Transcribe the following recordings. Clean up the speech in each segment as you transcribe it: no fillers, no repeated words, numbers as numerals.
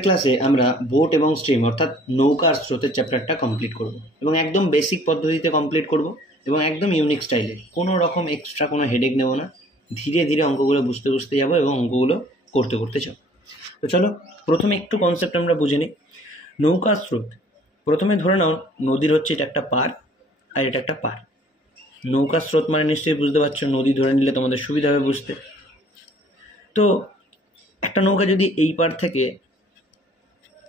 আজকের ক্লাসে আমরা বোট এবং স্ট্রিম অর্থাৎ নৌকা আর স্রোতের চ্যাপ্টারটা কমপ্লিট করব এবং একদম বেসিক পদ্ধতিতে কমপ্লিট করব এবং একদম ইউনিক স্টাইলে, কোনো রকম এক্সট্রা কোনো হেডেক নেব না। ধীরে ধীরে অঙ্কগুলো বুঝতে বুঝতে যাবো এবং অঙ্কগুলো করতে করতে যাব। তো চলো প্রথমে একটু কনসেপ্ট আমরা বুঝে নিই। নৌকা স্রোত, প্রথমে ধরে নাও নদীর হচ্ছে এটা একটা পার আর এটা একটা পার। নৌকা স্রোত মানে নিশ্চয়ই বুঝতে পারছো, নদী ধরে নিলে তোমাদের সুবিধা হবে বুঝতে। তো একটা নৌকা যদি এই পার থেকে,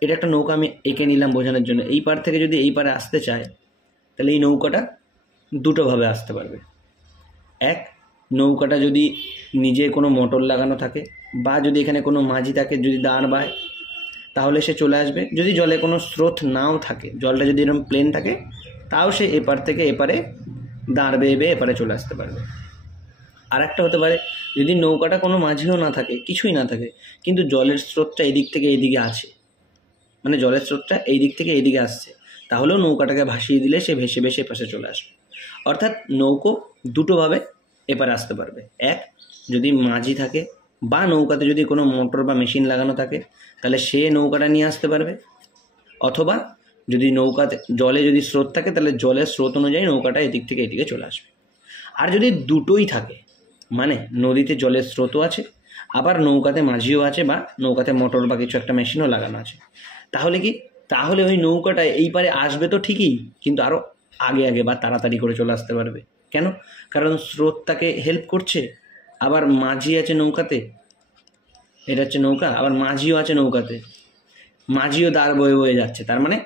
এটা একটা নৌকা আমি এঁকে নিলাম বোঝানোর জন্য, এই পার থেকে যদি এই পারে আসতে চায় তাহলে এই নৌকাটা দুটোভাবে আসতে পারবে। এক, নৌকাটা যদি নিজে কোনো মোটর লাগানো থাকে বা যদি এখানে কোনো মাঝি থাকে, যদি দাঁড় বায় তাহলে সে চলে আসবে। যদি জলে কোনো স্রোত নাও থাকে, জলটা যদি এরকম প্লেন থাকে, তাও সে এপার থেকে এপারে দাঁড় বেয়ে বেয়ে এপারে চলে আসতে পারবে। আর একটা হতে পারে যদি নৌকাটা কোনো মাঝিও না থাকে, কিছুই না থাকে, কিন্তু জলের স্রোতটা এদিক থেকে এইদিকে আছে, মানে জলের স্রোতটা এই দিক থেকে এইদিকে আসছে, তাহলেও নৌকাটাকে ভাসিয়ে দিলে সে ভেসে ভেসে এপাশে চলে আসবে। অর্থাৎ নৌকো দুটোভাবে এপারে আসতে পারবে। এক, যদি মাঝি থাকে বা নৌকাতে যদি কোনো মোটর বা মেশিন লাগানো থাকে তাহলে সে নৌকাটা নিয়ে আসতে পারবে, অথবা যদি নৌকাতে জলে যদি স্রোত থাকে তাহলে জলের স্রোত অনুযায়ী নৌকাটা এদিক থেকে এদিকে চলে আসবে। আর যদি দুটোই থাকে, মানে নদীতে জলের স্রোতও আছে আবার নৌকাতে মাঝিও আছে বা নৌকাতে মোটর বা কিছু একটা মেশিনও লাগানো আছে, তাহলে কি, তাহলে ওই নৌকাটা এই পারে আসবে তো ঠিকই, কিন্তু আরও আগে আগে বা তাড়াতাড়ি করে চলে আসতে পারবে। কেন? কারণ স্রোত তাকে হেল্প করছে, আবার মাঝি আছে নৌকাতে, এটা হচ্ছে নৌকা, আবার মাঝিও আছে নৌকাতে, মাঝিও দাঁড় বয়ে বয়ে যাচ্ছে, তার মানে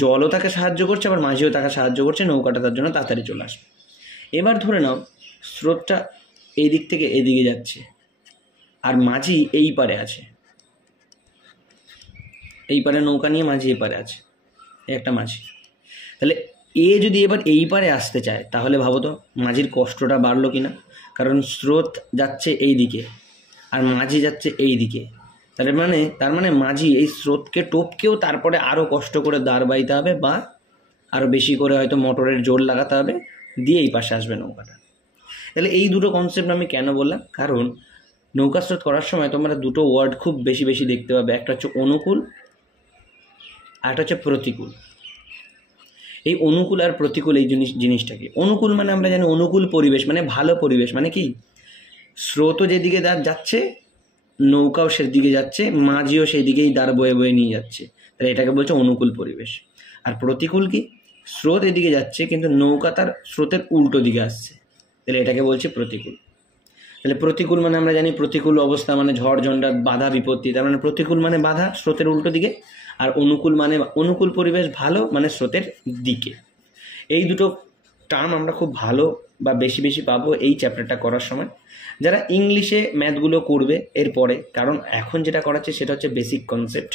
জলও তাকে সাহায্য করছে আবার মাঝিও তাকে সাহায্য করছে, নৌকাটা তার জন্য তাড়াতাড়ি চলে আসবে। এবার ধরে নাও স্রোতটা এই দিক থেকে এদিকে যাচ্ছে আর মাঝি এই পারে আছে, এই পারে নৌকা নিয়ে মাঝি এই পারে আছে, একটা মাঝি। তাহলে এ যদি এবার এই পারে আসতে চায় তাহলে ভাবো তো মাঝির কষ্টটা বাড়লো কিনা, কারণ স্রোত যাচ্ছে এই দিকে আর মাঝি যাচ্ছে এই দিকে, তার মানে মাঝি এই স্রোতকে টপকেও তারপরে আরও কষ্ট করে দাঁড় বাইতে হবে বা আরও বেশি করে হয়তো মোটরের জোর লাগাতে হবে, দিয়ে এই পাশে আসবে নৌকাটা। তাহলে এই দুটো কনসেপ্ট আমি কেন বললাম, কারণ নৌকা স্রোত করার সময় তোমরা দুটো ওয়ার্ড খুব বেশি বেশি দেখতে পাবে, একটা হচ্ছে অনুকূল আর একটা হচ্ছে প্রতিকূল। এই অনুকূল আর প্রতিকূল এই জিনিসটা কি? অনুকূল মানে আমরা জানি অনুকূল পরিবেশ মানে ভালো পরিবেশ, মানে কি স্রোতও যেদিকে যাচ্ছে নৌকাও সেদিকে যাচ্ছে, মাঝিও সেই দিকেই দাঁড় বয়ে বয়ে নিয়ে যাচ্ছে, তাহলে এটাকে বলছে অনুকূল পরিবেশ। আর প্রতিকূল কি? স্রোত এদিকে যাচ্ছে কিন্তু নৌকা তার স্রোতের উল্টো দিকে আসছে, তাহলে এটাকে বলছে প্রতিকূল। তাহলে প্রতিকূল মানে আমরা জানি প্রতিকূল অবস্থা মানে ঝড় ঝঞ্ঝা বাধা বিপত্তি, তার মানে প্রতিকূল মানে বাধা স্রোতের উল্টো দিকে, আর অনুকূল মানে অনুকূল পরিবেশ ভালো মানে স্রোতের দিকে। এই দুটো টার্ম আমরা খুব ভালো বা বেশি বেশি পাবো এই চ্যাপ্টারটা করার সময়, যারা ইংলিশে ম্যাথগুলো করবে এরপরে, কারণ এখন যেটা করাচ্ছে সেটা হচ্ছে বেসিক কনসেপ্ট।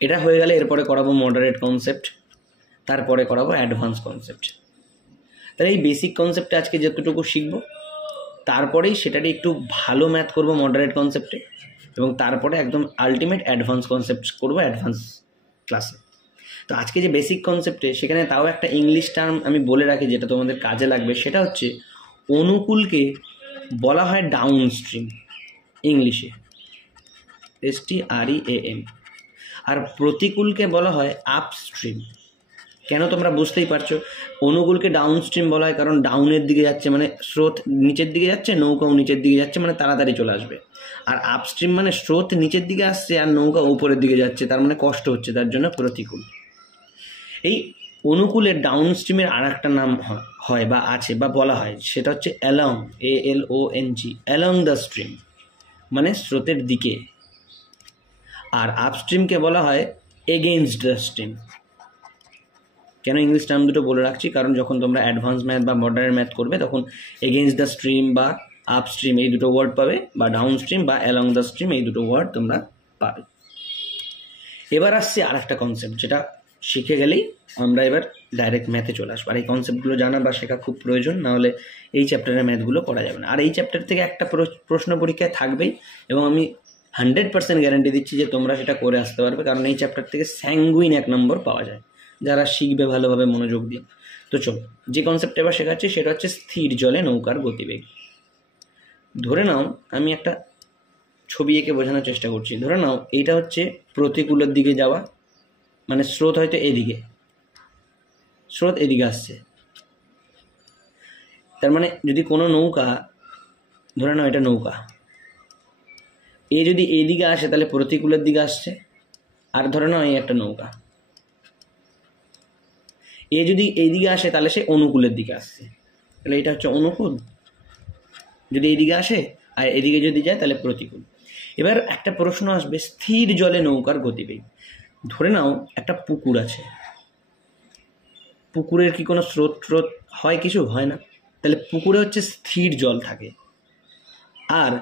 এটা হয়ে গেলে এরপরে করাবো মডারেট কনসেপ্ট, তারপরে করাবো অ্যাডভান্স কনসেপ্ট। তাহলে এই বেসিক কনসেপ্টে আজকে যতটুকু শিখবো, তারপরেই সেটারই একটু ভালো ম্যাথ করব মডারেট কনসেপ্টে, এবং তারপরে একদম আলটিমেট অ্যাডভান্স কনসেপ্ট করবো অ্যাডভান্স ক্লাসে। তো আজকে যে বেসিক কনসেপ্টে সেখানে তাও একটা ইংলিশ টার্ম আমি বলে রাখি যেটা তোমাদের কাজে লাগবে, সেটা হচ্ছে অনুকূলকে বলা হয় ডাউন স্ট্রিম ইংলিশে, STREAM, আর প্রতিকূলকে বলা হয় আপ স্ট্রিম। কেন তোমরা বুঝতেই পারছো, অনুকূলকে ডাউন স্ট্রিম বলা হয় কারণ ডাউনের দিকে যাচ্ছে মানে স্রোত নিচের দিকে যাচ্ছে, নৌকাও নিচের দিকে যাচ্ছে মানে তাড়াতাড়ি চলে আসবে। আর আপস্ট্রিম মানে স্রোত নিচের দিকে আসছে আর নৌকা উপরের দিকে যাচ্ছে, তার মানে কষ্ট হচ্ছে, তার জন্য প্রতিকূল। এই অনুকূলের ডাউন স্ট্রিমের আর একটা নাম হয় বা আছে বা বলা হয়, সেটা হচ্ছে along, ALONG, along the stream মানে স্রোতের দিকে। আর আপস্ট্রিমকে বলা হয় এগেইনস্ট দ্য স্ট্রিম। কেন ইংলিশ টার্ম দুটো বলে রাখছি, কারণ যখন তোমরা অ্যাডভান্স ম্যাথ বা মডার্ন ম্যাথ করবে তখন এগেইনস্ট দ্য স্ট্রিম বা আপ স্ট্রিম এই দুটো ওয়ার্ড পাবে, বা ডাউন স্ট্রিম বা অ্যালং দ্য স্ট্রিম এই দুটো ওয়ার্ড তোমরা পাবে। এবার আসছে আর একটা কনসেপ্ট, যেটা শিখে গেলেই আমরা এবার ডাইরেক্ট ম্যাথে চলে আসবো। আর এই কনসেপ্টগুলো জানা বা শেখা খুব প্রয়োজন, নাহলে এই চ্যাপ্টারের ম্যাথগুলো করা যাবে না। আর এই চ্যাপ্টার থেকে একটা প্রশ্ন পরীক্ষায় থাকবেই, এবং আমি 100% গ্যারান্টি দিচ্ছি যে তোমরা সেটা করে আসতে পারবে, কারণ এই চ্যাপ্টার থেকে স্যাঙ্গুইন 1 নম্বর পাওয়া যায় যারা শিখবে ভালোভাবে মনোযোগ দিয়ে। তো চলো, যে কনসেপ্ট এবার শেখাচ্ছি সেটা হচ্ছে স্থির জলে নৌকার গতিবেগ। ধরে নাও আমি একটা ছবি এঁকে বোঝানোর চেষ্টা করছি। ধরে নাও এইটা হচ্ছে প্রতিকূলের দিকে যাওয়া, মানে স্রোত হয়তো এদিকে, স্রোত এদিকে আসছে। তার মানে যদি কোনো নৌকা, ধরে নাও এটা নৌকা, এ যদি এইদিকে আসে তাহলে প্রতিকূলের দিকে আসছে। আর ধরে নাও এই একটা নৌকা, এ যদি এইদিকে আসে তাহলে সে অনুকূলের দিকে আসছে, তাহলে এটা হচ্ছে অনুকূল যদি এইদিকে আসে, আর এদিকে যদি যায় তাহলে প্রতিকূল। এবার একটা প্রশ্ন আসবে, স্থির জলে নৌকার গতিবেগ। ধরে নাও একটা পুকুর আছে, পুকুরের কি কোনো স্রোত হয়? কিছু হয় না। তাহলে পুকুরে হচ্ছে স্থির জল থাকে। আর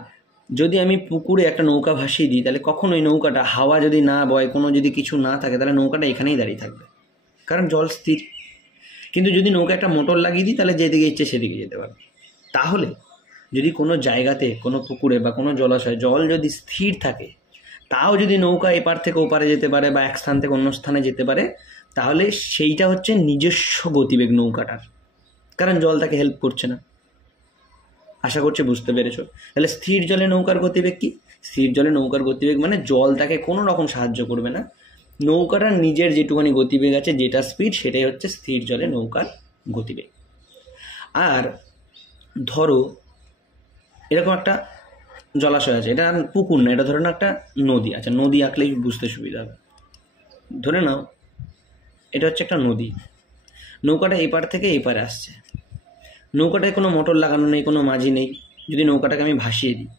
যদি আমি পুকুরে একটা নৌকা ভাসিয়ে দিই, তাহলে কখন ওই নৌকাটা, হাওয়া যদি না বয়, কোনো যদি কিছু না থাকে, তাহলে নৌকাটা এখানেই দাঁড়িয়ে থাকবে, কারণ জল স্থির। কিন্তু যদি নৌকা একটা মোটর লাগিয়ে দিই, তাহলে যেদিকে ইচ্ছে সেদিকে যেতে পারবে। তাহলে যদি কোনো জায়গাতে, কোনো পুকুরে বা কোনো জলাশয়ে জল যদি স্থির থাকে, তাও যদি নৌকা এপার থেকে ওপারে যেতে পারে বা এক স্থান থেকে অন্য স্থানে যেতে পারে, তাহলে সেইটা হচ্ছে নিজস্ব গতিবেগ নৌকাটার, কারণ জল তাকে হেল্প করছে না। আশা করছি বুঝতে পেরেছো। তাহলে স্থির জলে নৌকার গতিবেগ কি? স্থির জলে নৌকার গতিবেগ মানে জল তাকে কোনো রকম সাহায্য করবে না, নৌকাটার নিজের যেটুখানি গতিবেগ আছে, যেটা স্পিড, সেটাই হচ্ছে স্থির জলে নৌকার গতিবেগ। আর ধরো এরকম একটা জলাশয় আছে, এটা পুকুর না, এটা ধরে নাও একটা নদী। আচ্ছা, নদী আঁকলেই বুঝতে সুবিধা হবে। ধরে নাও এটা হচ্ছে একটা নদী, নৌকাটা এপার থেকে এপারে আসছে, নৌকাটায় কোনো মোটর লাগানো নেই, কোনো মাঝি নেই। যদি নৌকাটাকে আমি ভাসিয়ে দিই,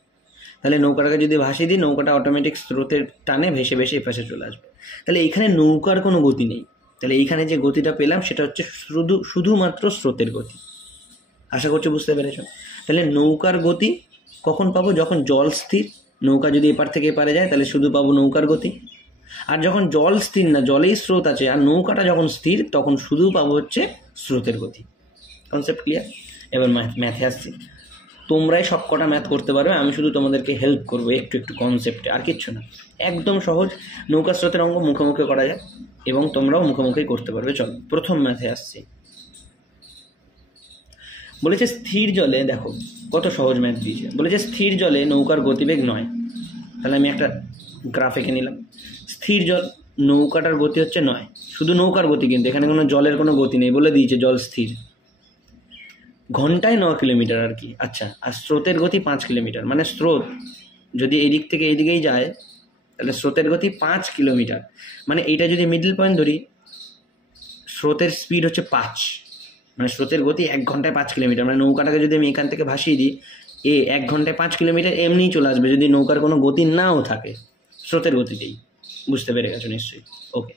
তাহলে নৌকাটাকে যদি ভাসিয়ে দিই, নৌকাটা অটোমেটিক স্রোতের টানে ভেসে ভেসে এপাশে চলে আসবে। তাহলে এখানে নৌকার কোনো গতি নেই, তাহলে এইখানে যে গতিটা পেলাম সেটা হচ্ছে শুধুমাত্র স্রোতের গতি। আশা করছি বুঝতে পেরেছ। তাহলে নৌকার গতি কখন পাবো? যখন জল স্থির, নৌকা যদি এপার থেকে এপারে যায় তাহলে শুধু পাবো নৌকার গতি। আর যখন জল স্থির না, জলেই স্রোত আছে, আর নৌকাটা যখন স্থির, তখন শুধু পাবো হচ্ছে স্রোতের গতি। Concept clear? এবার ম্যাথে আসছি। তোমরাই সব কটা ম্যাথ করতে পারবে, আমি শুধু তোমাদেরকে হেল্প করবো একটু একটু কনসেপ্টে, আর কিচ্ছু না। একদম সহজ, নৌকা স্রোতের অঙ্ক মুখে মুখে করা যায় এবং তোমরাও মুখে মুখেই করতে পারবে। চলো প্রথম ম্যাথে আসছি। বলেছে স্থির জলে, দেখো কত সহজ ম্যাথ দিয়েছে। বলেছে স্থির জলে নৌকার গতিবেগ 9। তাহলে আমি একটা গ্রাফ এঁকে নিলাম। স্থির জল, নৌকাটার গতি হচ্ছে 9, শুধু নৌকার গতি, কিন্তু এখানে কোনো জলের কোনো গতি নেই, বলে দিয়েছে জল স্থির। ঘন্টায় 9 কিলোমিটার আর কি। আচ্ছা, আর স্রোতের গতি 5 কিলোমিটার, মানে স্রোত যদি এই দিক থেকে এই দিকেই যায়, তাহলে স্রোতের গতি 5 কিলোমিটার। মানে এইটা যদি মিডল পয়েন্ট ধরি, স্রোতের স্পিড হচ্ছে 5, মানে স্রোতের গতি 1 ঘন্টায় 5 কিলোমিটার। মানে নৌকাটাকে যদি আমি এখান থেকে ভাসিয়ে দিই, 1 ঘন্টায় 5 কিলোমিটার এমনিই চলে আসবে, যদি নৌকার কোনো গতি নাও থাকে, স্রোতের গতিতেই। বুঝতে পেরে গেছো নিশ্চয়ই? ওকে,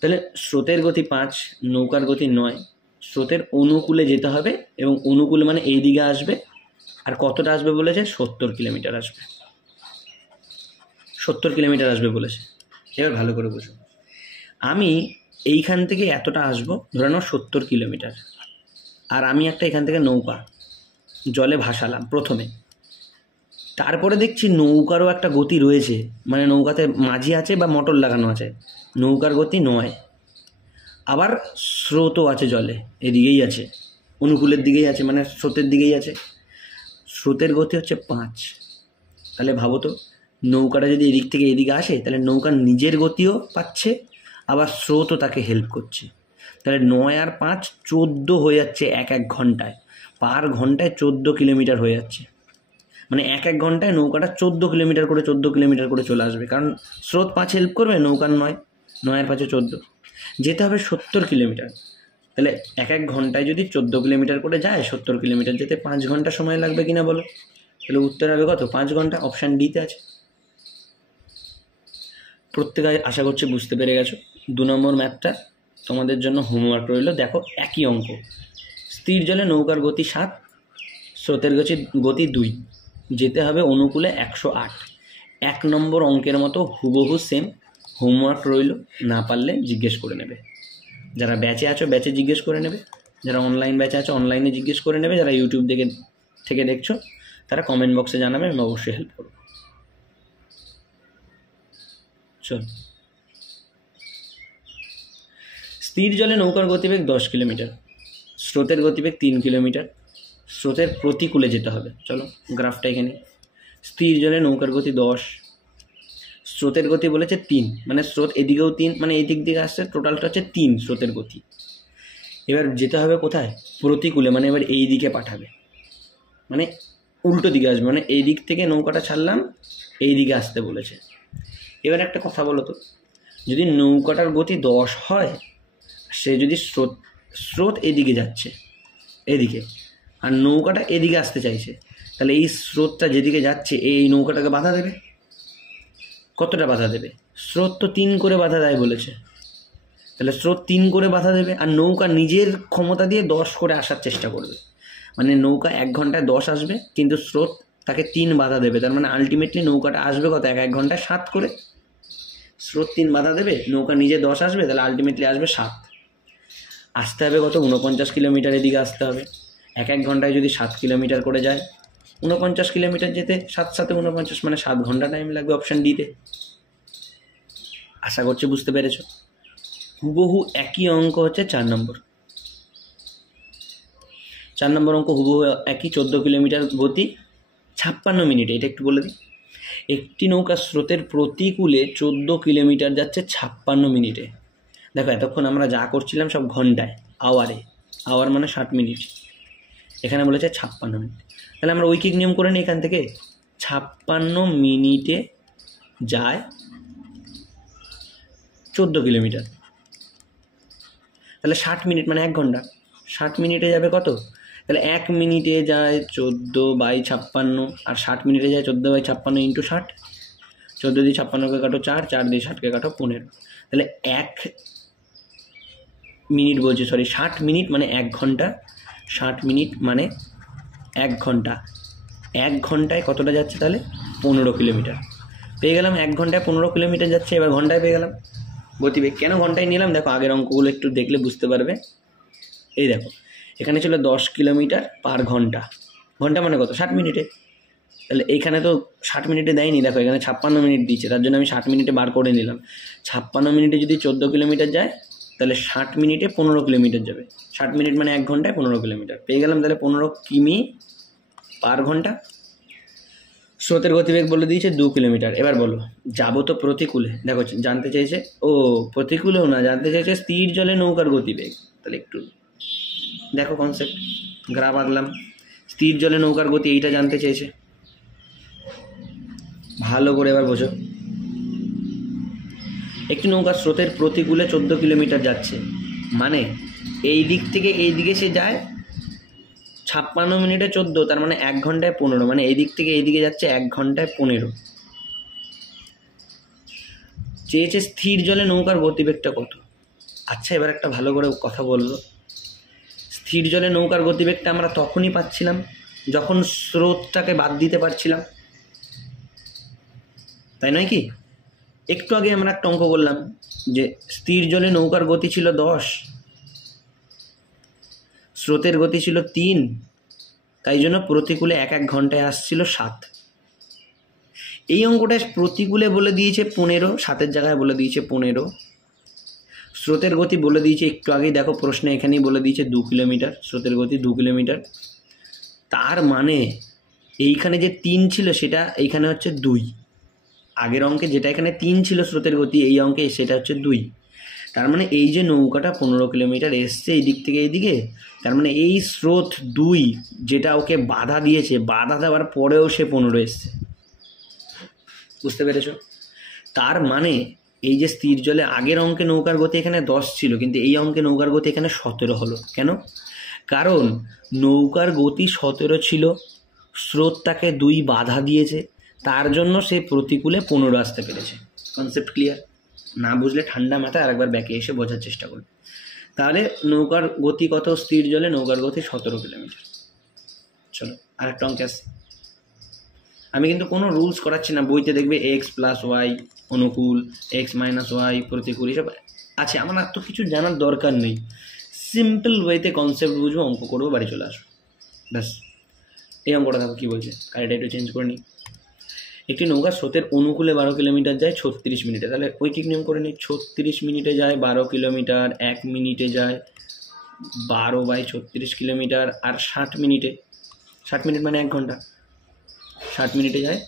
তাহলে স্রোতের গতি 5, নৌকার গতি 9, স্রোতের অনুকূলে যেতে হবে, এবং অনুকূলে মানে এই দিকে আসবে। আর কতটা আসবে বলেছে? 70 কিলোমিটার আসবে। 70 কিলোমিটার আসবে বলেছে। এবার ভালো করে বুঝো, আমি এইখান থেকে এতটা আসবো, ধরে নাও 70 কিলোমিটার, আর আমি একটা এখান থেকে নৌকা জলে ভাসালাম প্রথমে। তারপরে দেখছি নৌকারও একটা গতি রয়েছে, মানে নৌকাতে মাঝি আছে বা মোটর লাগানো আছে, নৌকার গতি 9। আবার স্রোতও আছে জলে, এদিকেই আছে, অনুকূলের দিকেই আছে, মানে স্রোতের দিকেই আছে। স্রোতের গতি হচ্ছে 5। তাহলে ভাবো তো, নৌকাটা যদি এদিক থেকে এদিকে আসে, তাহলে নৌকার নিজের গতিও পাচ্ছে, আবার স্রোতও তাকে হেল্প করছে। তাহলে 9 আর 5 14 হয়ে যাচ্ছে এক ঘন্টায়। পার ঘন্টায় 14 কিলোমিটার হয়ে যাচ্ছে, মানে এক ঘন্টায় নৌকাটা 14 কিলোমিটার করে 14 কিলোমিটার করে চলে আসবে, কারণ স্রোত 5 হেল্প করবে, নৌকার 9, 9 আর 5 14, যেতে হবে 70 কিলোমিটার। তাহলে এক ঘন্টায় যদি 14 কিলোমিটার করে যায়, 70 কিলোমিটার যেতে 5 ঘন্টা সময় লাগবে কিনা বলো? তাহলে উত্তর হবে কত? 5 ঘন্টা। অপশান ডিতে আছে। প্রত্যেকে আশা করছি বুঝতে পেরে গেছো। 2 নম্বর ম্যাথটা তোমাদের জন্য হোমওয়ার্ক রইল। দেখো একই অঙ্ক, স্থির জলে নৌকার গতি 7, স্রোতের গতি 2, যেতে হবে অনুকূলে 108। 1 নম্বর অঙ্কের মতো হুবহু সেম। হোমওয়ার্ক রইল, না পারলে জিজ্ঞেস করে নেবে। যারা ব্যাচে আছো ব্যাচে জিজ্ঞেস করে নেবে, যারা অনলাইন ব্যাচে আছো অনলাইনে জিজ্ঞেস করে নেবে, যারা ইউটিউব থেকে দেখছো তারা কমেন্ট বক্সে জানাবে, আমি অবশ্যই হেল্প করবো। চল, স্থির জলে নৌকার গতিবেগ 10 কিলোমিটার, স্রোতের গতিবেগ 3 কিলোমিটার, স্রোতের প্রতিকূলে যেতে হবে। চলো গ্রাফটা এখানে, স্থির জলে নৌকার গতি 10, স্রোতের গতি বলেছে 3, মানে স্রোত এদিকেও 3, মানে এই দিক থেকে আসছে, টোটালটা হচ্ছে 3 স্রোতের গতি। এবার যেতে হবে কোথায়? প্রতিকূলে, মানে এবার এই দিকে পাঠাবে, মানে উল্টো দিকে আসবে, মানে এই দিক থেকে নৌকাটা ছাড়লাম, এই দিকে আসতে বলেছে। এবার একটা কথা বলো তো, যদি নৌকাটার গতি 10 হয়, সে যদি স্রোত এদিকে যাচ্ছে, এদিকে, আর নৌকাটা এদিকে আসতে চাইছে, তাহলে এই স্রোতটা যেদিকে যাচ্ছে এই নৌকাটাকে বাধা দেবে। কতটা বাধা দেবে? স্রোত তো 3 করে বাধা দেয় বলেছে, তাহলে স্রোত 3 করে বাধা দেবে, আর নৌকা নিজের ক্ষমতা দিয়ে 10 করে আসার চেষ্টা করবে। মানে নৌকা 1 ঘন্টায় 10 আসবে, কিন্তু স্রোত তাকে 3 বাধা দেবে। তার মানে আলটিমেটলি নৌকাটা আসবে কত? 1 ঘন্টায় 7 করে। স্রোত 3 বাধা দেবে, নৌকা নিজে 10 আসবে, তাহলে আলটিমেটলি আসবে 7। আসতে হবে কত? 49 কিলোমিটার এদিকে আসতে হবে। 1 ঘন্টায় যদি 7 কিলোমিটার করে যায়, 49 কিলোমিটার যেতে 7 7 49, মানে 7 ঘন্টা টাইম লাগবে অপশান ডিতে। আশা করছি বুঝতে পেরেছ। হুবহু একই অঙ্ক হচ্ছে 4 নম্বর। 4 নম্বর অঙ্ক হুবহু একই, 14 কিলোমিটার গতি 56 মিনিটে। এটা একটু বলে দিই, একটি নৌকা স্রোতের প্রতিকূলে 14 কিলোমিটার যাচ্ছে 56 মিনিটে। দেখো এতক্ষণ আমরা যা করছিলাম সব ঘন্টায়, আওয়ারে, আওয়ার মানে 60 মিনিট, এখানে বলেছে 56 মিনিট। তাহলে আমরা ঐকিক নিয়ম করে নিই এখান থেকে, 56 মিনিটে যায় 14 কিলোমিটার, তাহলে 60 মিনিট মানে 1 ঘন্টা। 60 মিনিটে যাবে কত? তাহলে 1 মিনিটে যায় 14/56, আর 60 মিনিটে যায় 14/56 ইন্টু 60। 14 দিয়ে 56কে কাটো 4, 4 দিয়ে 60কে কাটো 15। তাহলে 1 মিনিট বলছি, সরি 60 মিনিট মানে 1 ঘন্টা। 60 মিনিট মানে 1 ঘন্টা। 1 ঘন্টায় কতটা যাচ্ছে? তাহলে 15 কিলোমিটার পেয়ে গেলাম। 1 ঘন্টায় 15 কিলোমিটার যাচ্ছে, এবার ঘন্টায় পেয়ে গেলাম গতিবেগ। কেন ঘন্টায় নিলাম? দেখো আগের অঙ্কগুলো একটু দেখলে বুঝতে পারবে। এই দেখো এখানে ছিল 10 কিলোমিটার পার ঘন্টা, ঘন্টা মানে কত? 60 মিনিটে। তাহলে এইখানে তো 60 মিনিটে দেয়নি, দেখো এখানে 56 মিনিট দিচ্ছে, তার জন্য আমি 60 মিনিটে বার করে নিলাম। 56 মিনিটে যদি 14 কিলোমিটার যায়, তাহলে 60 মিনিটে 15 কিলোমিটার যাবে। 60 মিনিট মানে 1 ঘন্টায় 15 কিলোমিটার পেয়ে গেলাম। তাহলে 15 কিমি পার ঘন্টা। স্রোতের গতিবেগ বলে দিয়েছে 2 কিলোমিটার। এবার বলো, যাবো তো প্রতিকূলে। দেখো জানতে চাইছে, ও প্রতিকূলেও না, জানতে চাইছে স্থির জলে নৌকার গতিবেগ। তাহলে একটু দেখো কনসেপ্ট, গ্রাফ আঁকলাম। স্থির জলে নৌকার গতি এইটা জানতে চেয়েছে, ভালো করে এবার বোঝো। একটি নৌকা স্রোতের প্রতিকূলে 14 কিলোমিটার যাচ্ছে, মানে এই দিক থেকে এই দিকে সে যায় 56 মিনিটে 14, তার মানে 1 ঘন্টায় 15, মানে এই দিক থেকে এই দিকে যাচ্ছে 1 ঘন্টায় 15। চেয়েছে স্থির জলে নৌকার গতিবেগটা কত। আচ্ছা এবার একটা ভালো করে কথা বলবো, স্থির জলে নৌকার গতিবেগটা আমরা তখনই পাচ্ছিলাম যখন স্রোতটাকে বাদ দিতে পারছিলাম, তাই নয় কি? একটু আগে আমরা একটা অঙ্ক বললাম যে স্থির জলে নৌকার গতি ছিল 10, স্রোতের গতি ছিল 3, তাই জন্য প্রতিকূলে 1 ঘন্টায় আসছিল 7। এই অঙ্কটা প্রতিকূলে বলে দিয়েছে 15, 7-এর জায়গায় বলে দিয়েছে 15। স্রোতের গতি বলে দিয়েছে একটু আগেই, দেখো প্রশ্নে এখানেই বলে দিয়েছে 2 কিলোমিটার, স্রোতের গতি 2 কিলোমিটার। তার মানে এইখানে যে 3 ছিল সেটা এইখানে হচ্ছে 2, আগের অঙ্কে যেটা এখানে 3 ছিল স্রোতের গতি, এই অঙ্কে সেটা হচ্ছে 2। তার মানে এই যে নৌকাটা 15 কিলোমিটার এসছে এই দিক থেকে এইদিকে, তার মানে এই স্রোত 2 যেটা ওকে বাধা দিয়েছে, বাধা দেওয়ার পরেও সে 15 এসছে। বুঝতে পেরেছ? তার মানে এই যে স্থির জলে আগের অঙ্কে নৌকার গতি এখানে 10 ছিল, কিন্তু এই অঙ্কে নৌকার গতি এখানে 17 হলো। কেন? কারণ নৌকার গতি 17 ছিল, স্রোত তাকে 2 বাধা দিয়েছে, তার জন্য সে প্রতিকূলে 15 আসতে পেরেছে। Concept clear? না বুঝলে ঠান্ডা মাথায় আরেকবার ব্যাকে এসে বোঝার চেষ্টা করবে। তাহলে নৌকার গতি কত স্থির জলে? নৌকার গতি 17 কিলোমিটার। চলো আরেকটা অঙ্কে আসি। আমি কিন্তু কোনো রুলস করাচ্ছি না, বইতে দেখবে x + y অনুকূল, x - y প্রতিকূল, এসব আছে। আমার আর তো কিছু জানার দরকার নেই, সিম্পল ওয়েতে কনসেপ্ট বুঝবো, অঙ্ক করবো, বাড়ি চলে আসবো, ব্যাস। এই অঙ্কটা দেখো কী বলছে, কারেক্ট একটু চেঞ্জ করে নিই। একটি নৌকা স্রোতের অনুকূলে 12 কিলোমিটার যায় 36 মিনিটে। তাহলে ঐকিক নিয়ম করে নিই, 36 মিনিটে যায় 12 কিলোমিটার, 1 মিনিটে যায় 12/36 কিলোমিটার, আর 60 মিনিটে, 60 মিনিট মানে 1 ঘন্টা, 60 মিনিটে যায়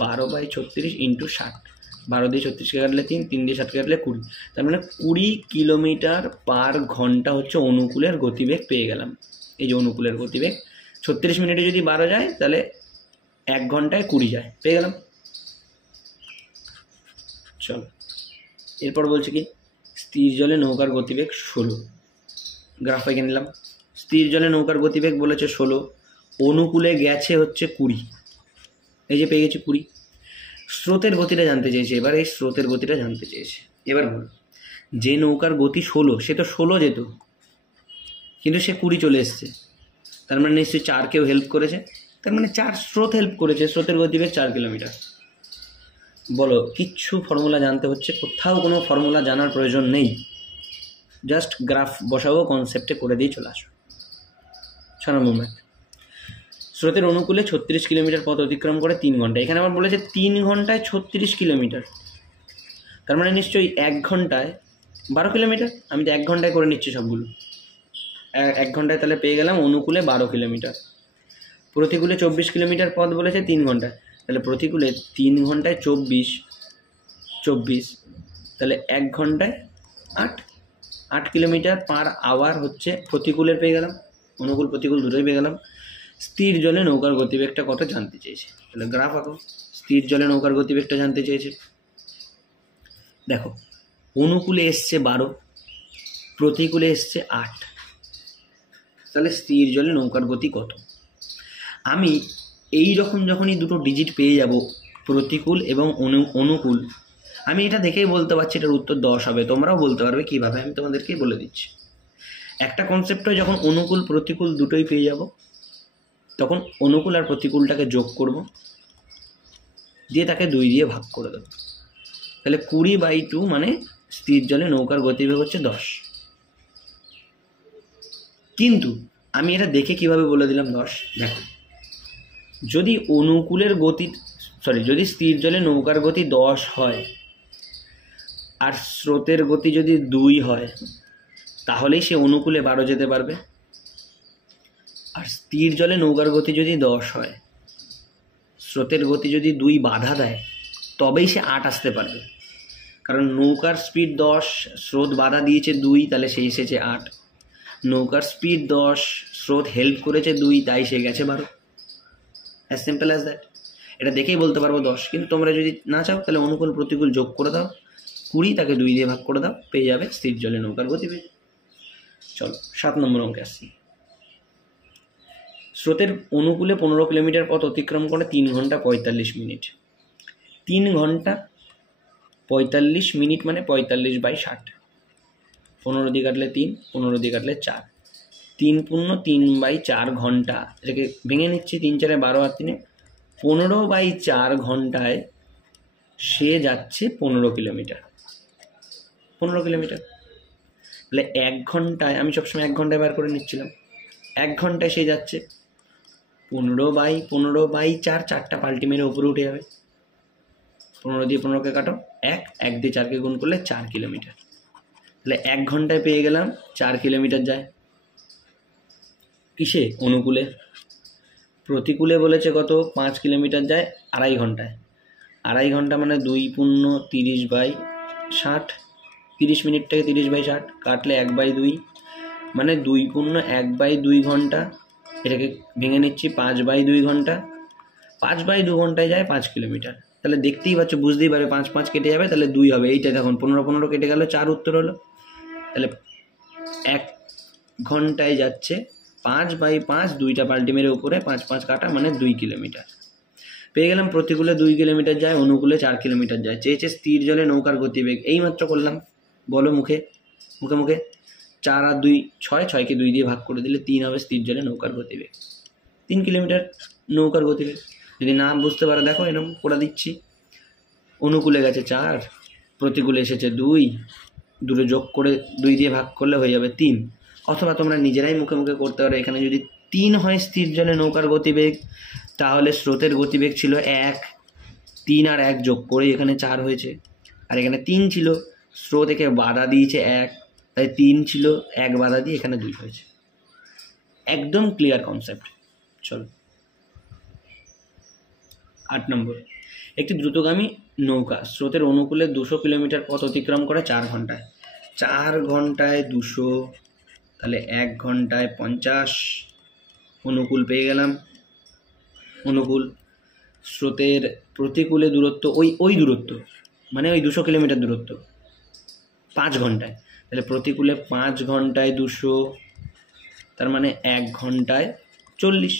12/36 ইন্টু 60, 12 দিয়ে 36কে কাটলে 3, 3 দিয়ে 60কে কাটলে 20, তার মানে 20 কিলোমিটার পার ঘন্টা হচ্ছে অনুকূলের গতিবেগ পেয়ে গেলাম। এই যে অনুকূলের গতিবেগ, 36 মিনিটে যদি 12 যায় তাহলে 1 ঘন্টায় 20 যায়, পেয়ে গেলাম। চলো এরপর বলছে কি, স্থির জলে নৌকার গতিবেগ 16, গ্রাফ এঁকে নিলাম। স্থির জলে নৌকার গতিবেগ বলেছে 16, অনুকূলে গেছে হচ্ছে 20, এই যে পেয়ে গেছি 20। স্রোতের গতিটা জানতে চেয়েছে, এবার এই স্রোতের গতিটা জানতে চেয়েছে। এবার বল, যে নৌকার গতি 16 সে তো 16 যেত, কিন্তু সে 20 চলে এসছে, তার মানে নিশ্চয়ই 4 কেউ হেল্প করেছে, তার মানে 4 স্রোত হেল্প করেছে, স্রোতের গতিবেগ 4 কিলোমিটার। বলো, কিচ্ছু ফর্মুলা জানতে হচ্ছে? কোথাও কোনো ফর্মুলা জানার প্রয়োজন নেই, জাস্ট গ্রাফ বসাবো, কনসেপ্টে করে দিয়ে চলে আসো। 6 নম্বর ম্যাথ, স্রোতের অনুকূলে 36 কিলোমিটার পথ অতিক্রম করে 3 ঘন্টা। এখানে আবার বলেছে 3 ঘন্টায় 36 কিলোমিটার, তার মানে নিশ্চয়ই 1 ঘন্টায় 12 কিলোমিটার। আমি তো 1 ঘন্টায় করে নিচ্ছি সবগুলো, 1 ঘন্টায় তাহলে পেয়ে গেলাম অনুকূলে 12 কিলোমিটার। প্রতিকূলে 24 কিলোমিটার পথ বলেছে 3 ঘন্টায়, তাহলে প্রতিকূলে 3 ঘন্টায় 24, তাহলে 1 ঘন্টায় 8 কিলোমিটার পার আওয়ার হচ্ছে প্রতিকূলের পেয়ে গেলাম, অনুকূল প্রতিকূল দুটোই পেয়ে গেলাম। স্থির জলে নৌকার গতিবেগটা কত জানতে চেয়েছে, তাহলে গ্রাফ আঁকো। স্থির জলে নৌকার গতিবেগটা জানতে চেয়েছে। দেখো, অনুকূলে এসছে 12, প্রতিকূলে এসছে 8, তাহলে স্থির জলে নৌকার গতি কত? আমি এই রকম যখনই দুটো ডিজিট পেয়ে যাব, প্রতিকূল এবং অনুকূল, আমি এটা দেখেই বলতে পারছি এটার উত্তর 10 হবে। তোমরাও বলতে পারবে কীভাবে, আমি তোমাদেরকেই বলে দিচ্ছি। একটা কনসেপ্ট হয়, যখন অনুকূল প্রতিকূল দুটোই পেয়ে যাব, তখন অনুকূল আর প্রতিকূলটাকে যোগ করব, দিয়ে তাকে 2 দিয়ে ভাগ করে দেবো, তাহলে 20/2 মানে স্থির জলে নৌকার গতিবেগ হচ্ছে 10। কিন্তু আমি এটা দেখে কিভাবে বলে দিলাম 10? দেখো, যদি যদি স্থির জলে নৌকার গতি 10 হয় আর স্রোতের গতি যদি 2 হয়, তাহলেই সে অনুকূলে 12 যেতে পারবে। আর স্থির জলে নৌকার গতি যদি 10 হয়, স্রোতের গতি যদি 2 বাধা দেয়, তবেই সে 8 আসতে পারবে। কারণ নৌকার স্পিড 10, স্রোত বাধা দিয়েছে 2, তাহলে সে এসেছে 8। নৌকার স্পিড 10, স্রোত হেল্প করেছে 2, তাই সে গেছে 12। As simple as that. এটা দেখেই বলতে পারবো 10। কিন্তু তোমরা যদি না চাও, তাহলে অনুকূল প্রতিকূল যোগ করে দাও, 20, তাকে 2 দিয়ে ভাগ করে দাও, পেয়ে যাবে স্থির জলে নৌকার গতিবেগ। চলো 7 নম্বর অঙ্কে আসছি। স্রোতের অনুকূলে 15 কিলোমিটার পথ অতিক্রম করে 3 ঘন্টা 45 মিনিট। 3 ঘন্টা 45 মিনিট মানে 45/60, 15 দিয়ে কাটলে 3, 15 দিয়ে কাটলে 4, 3 পূর্ণ 3/4 ঘন্টা। এটাকে ভেঙে নিচ্ছি, 3 4 12 আর 3 15/4 ঘন্টায় সে যাচ্ছে 15 কিলোমিটার। 15 কিলোমিটার, তাহলে 1 ঘন্টায়, আমি সবসময় 1 ঘন্টায় বার করে নিচ্ছিলাম, 1 ঘন্টায় সে যাচ্ছে 15/4, 4টা পাল্টি মেরে উপরে উঠে যাবে। 15 দিয়ে 15কে কাটো, 1 দিয়ে 4কে গুণ করলে 4 কিলোমিটার, তাহলে 1 ঘন্টায় পেয়ে গেলাম 4 কিলোমিটার যায়। কিসে? অনুকূলে। প্রতিকূলে বলেছে কত? 5 কিলোমিটার যায় 2.5 ঘন্টায়। 2.5 ঘন্টা মানে 2 পূর্ণ 30/60, 30 মিনিটটাকে 30/60 কাটলে 1/2, মানে 2 পূর্ণ 1/2 ঘন্টা। এটাকে ভেঙে নিচ্ছি, 5/2 ঘন্টা। 5/2 ঘন্টায় যায় 5 কিলোমিটার। তাহলে দেখতেই পাচ্ছ, বুঝতেই পারবে, 5 5 কেটে যাবে, তাহলে 2 হবে। এইটা দেখুন, 15 15 কেটে গেল, 4 উত্তর হলো। তাহলে 1 ঘন্টায় যাচ্ছে 5/5, 2টা পাল্টি মেরে উপরে 5 5 কাটা মানে 2 কিলোমিটার পেয়ে গেলাম। প্রতিকূলে 2 কিলোমিটার যায়, অনুকূলে 4 কিলোমিটার যায়। চেয়েছে স্থির জলে নৌকার গতিবেগ। এইমাত্র করলাম, বলো মুখে মুখে। 4 আর 2 6, 6কে 2 দিয়ে ভাগ করে দিলে 3 হবে স্থির জলে নৌকার গতিবেগ। 3 কিলোমিটার নৌকার গতিবেগ। যদি না বুঝতে পারো, দেখো এরকম করে দিচ্ছি। অনুকূলে গেছে 4, প্রতিকূলে এসেছে 2, দুটো যোগ করে 2 দিয়ে ভাগ করলে হয়ে যাবে 3। অথবা তোমরা নিজেরাই মুখে করতে পারো। এখানে যদি 3 হয় স্থির জলে নৌকার গতিবেগ, তাহলে স্রোতের গতিবেগ ছিল 1, 3 আর 1 যোগ করে এখানে 4 হয়েছে। আর এখানে 3 ছিল, স্রোত একে বাধা দিয়েছে 1, তাই 3 ছিল, 1 বাধা দিয়ে এখানে 2 হয়েছে। একদম ক্লিয়ার কনসেপ্ট। চলো 8 নম্বর, একটি দ্রুতগামী নৌকা স্রোতের অনুকূলে 200 কিলোমিটার পথ অতিক্রম করে 4 ঘন্টায়। 4 ঘন্টায় 200, তাহলে 1 ঘন্টায় 50। অনুকূল পেয়ে গেলাম। অনুকূল স্রোতের প্রতিকূলে দূরত্ব ওই দূরত্ব, মানে ওই 200 কিলোমিটার দূরত্ব 5 ঘন্টায়। তাহলে প্রতিকূলে 5 ঘন্টায় 200, তার মানে 1 ঘন্টায় 40।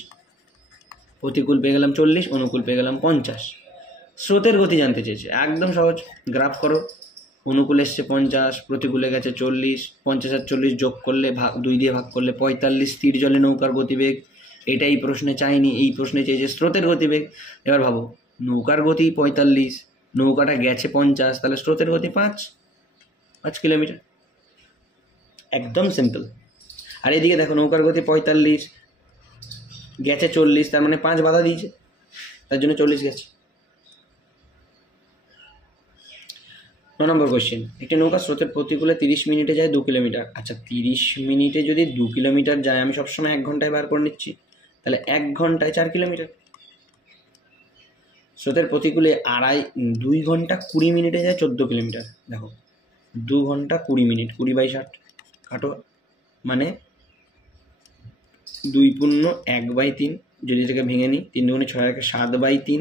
প্রতিকূল পেয়ে গেলাম 40, অনুকূল পেয়ে গেলাম 50। স্রোতের গতি জানতে চেয়েছে, একদম সহজ, গ্রাফ করো। অনুকূল এসছে 50, প্রতিকূলে গেছে 40, 50 আর 40 যোগ করলে 2 দিয়ে ভাগ করলে 45। স্থির জলে নৌকার গতিবেগ, এটাই প্রশ্নে চাইনি, এই প্রশ্নে চেয়েছে স্রোতের গতিবেগ। এবার ভাবো, নৌকার গতি 45, নৌকাটা গেছে 50, তাহলে স্রোতের গতি 5 কিলোমিটার। একদম সিম্পল। আর এদিকে দেখো, নৌকার গতি 45, গেছে 40, তার মানে 5 বাধা দিয়েছে, তার জন্য 40 গেছে। 9 নম্বর কোয়েশ্চেন, একটি নৌকা স্রোতের প্রতিকূলে 30 মিনিটে যায় 2 কিলোমিটার। আচ্ছা, 30 মিনিটে যদি 2 কিলোমিটার যায়, আমি সবসময় 1 ঘন্টায় বার করে নিচ্ছি, তাহলে 1 ঘন্টায় 4 কিলোমিটার। স্রোতের প্রতিকূলে 2 ঘন্টা 20 মিনিটে যায় 14 কিলোমিটার। দেখো, 2 ঘন্টা 20 মিনিট, 20/60 কাটো, মানে 2 পূর্ণ 1/3, যদি এটাকে ভেঙে নিই, 3 দুগুণে 6 একে 7/3,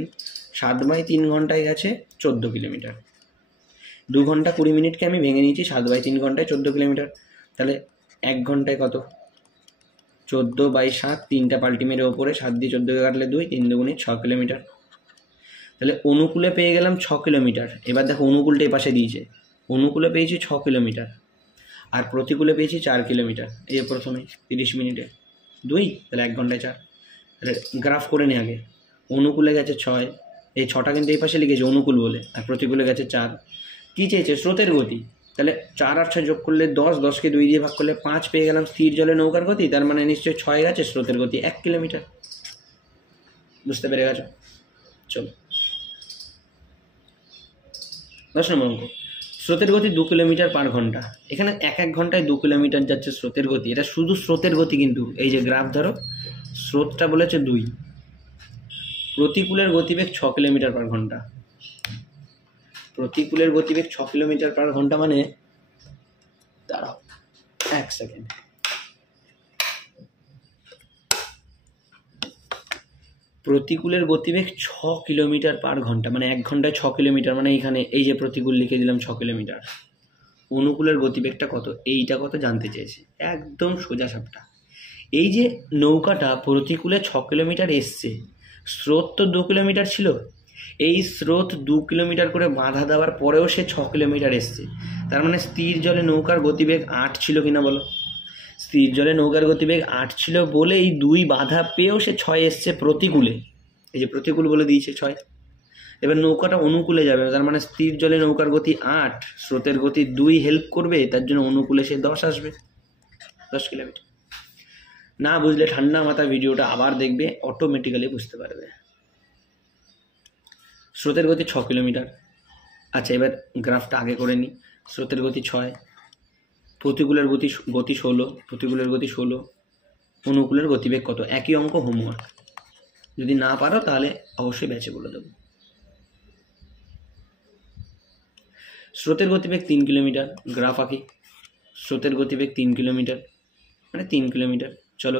7/3 ঘন্টায় গেছে 14 কিলোমিটার। 2 ঘন্টা 20 মিনিটকে আমি ভেঙে নিয়েছি, 7/3 ঘন্টায় 14 কিলোমিটার। তাহলে 1 ঘন্টায় কত? 14/7, 3টা পাল্টি মেরে ওপরে 7 দিয়ে 14কে কাটলে 2, 3 দুগুণে 6 কিলোমিটার। তাহলে অনুকূলে পেয়ে গেলাম 6 কিলোমিটার। এবার দেখো, অনুকূলটা এই পাশে দিয়েছে, অনুকূলে পেয়েছি 6 কিলোমিটার আর প্রতিকূলে পেয়েছি 4 কিলোমিটার। এই যে প্রথমে 30 মিনিটে 2, তাহলে 1 ঘন্টায় 4। তাহলে গ্রাফ করে নে আগে। অনুকূলে গেছে 6, এই 6টা কিন্তু এই পাশে লিখেছে অনুকূল বলে, আর প্রতিকূলে গেছে 4। কী চেয়েছে? স্রোতের গতি। তাহলে 4 আর 6 যোগ করলে 10, 10কে 2 দিয়ে ভাগ করলে 5 পেয়ে গেলাম স্থির জলে নৌকার গতি, তার মানে নিশ্চয়ই 6 গেছে, স্রোতের গতি 1 কিলোমিটার। বুঝতে পেরে গেছো? চলো 10 নম্বর অঙ্ক, স্রোতের গতি 2 কিলোমিটার পার ঘন্টা। এখানে 1 ঘন্টায় 2 কিলোমিটার যাচ্ছে স্রোতের গতি, এটা শুধু স্রোতের গতি, কিন্তু এই যে গ্রাফ ধরো, স্রোতটা বলেছে 2। প্রতিকূলের গতিবেগ 6 কিলোমিটার পার ঘন্টা। প্রতিকূলের গতিবেগ 6 কিলোমিটার পার ঘন্টা, মানে দাঁড়াও 1 সেকেন্ড, প্রতিকূলের গতিবেগ 6 কিলোমিটার পার ঘন্টা, মানে 1 ঘন্টায় 6 কিলোমিটার, মানে এখানে এই যে প্রতিকূল লিখে দিলাম 6 কিলোমিটার। অনুকূলের গতিবেগটা কত, এইটা কত জানতে চেয়েছে, একদম সোজা সাপটা। এই যে নৌকাটা প্রতিকূলে 6 কিলোমিটার এসছে, স্রোত তো 2 কিলোমিটার ছিল, এই স্রোত 2 কিলোমিটার করে বাধা দেওয়ার পরেও সে 6 কিলোমিটার এসছে, তার মানে স্থির জলে নৌকার গতিবেগ 8 ছিল কিনা বলো? স্থির জলে নৌকার গতিবেগ 8 ছিল বলে এই 2 বাধা পেয়েও সে 6 এসছে প্রতিকূলে, এই যে প্রতিকূল বলে দিয়েছে 6। এবার নৌকাটা অনুকূলে যাবে, তার মানে স্থির জলে নৌকার গতি 8, স্রোতের গতি 2 হেল্প করবে, তার জন্য অনুকূলে সে 10 আসবে, 10 কিলোমিটার। না বুঝলে ঠান্ডা মাথা ভিডিওটা আবার দেখবে, অটোমেটিক্যালি বুঝতে পারবে। স্রোতের গতি 6 কিলোমিটার। আচ্ছা, এবার গ্রাফটা আগে করে নিই। স্রোতের গতি 6, প্রতিকূলের গতি 16, প্রতিকূলের গতি 16, অনুকূলের গতিবেগ কত? একই অঙ্ক, হোমওয়ার্ক। যদি না পারো তাহলে অবশ্যই ব্যাচে বলে দেবো। স্রোতের গতিবেগ 3 কিলোমিটার, গ্রাফ আঁকি। স্রোতের গতিবেগ 3 কিলোমিটার, মানে 3 কিলোমিটার। চলো,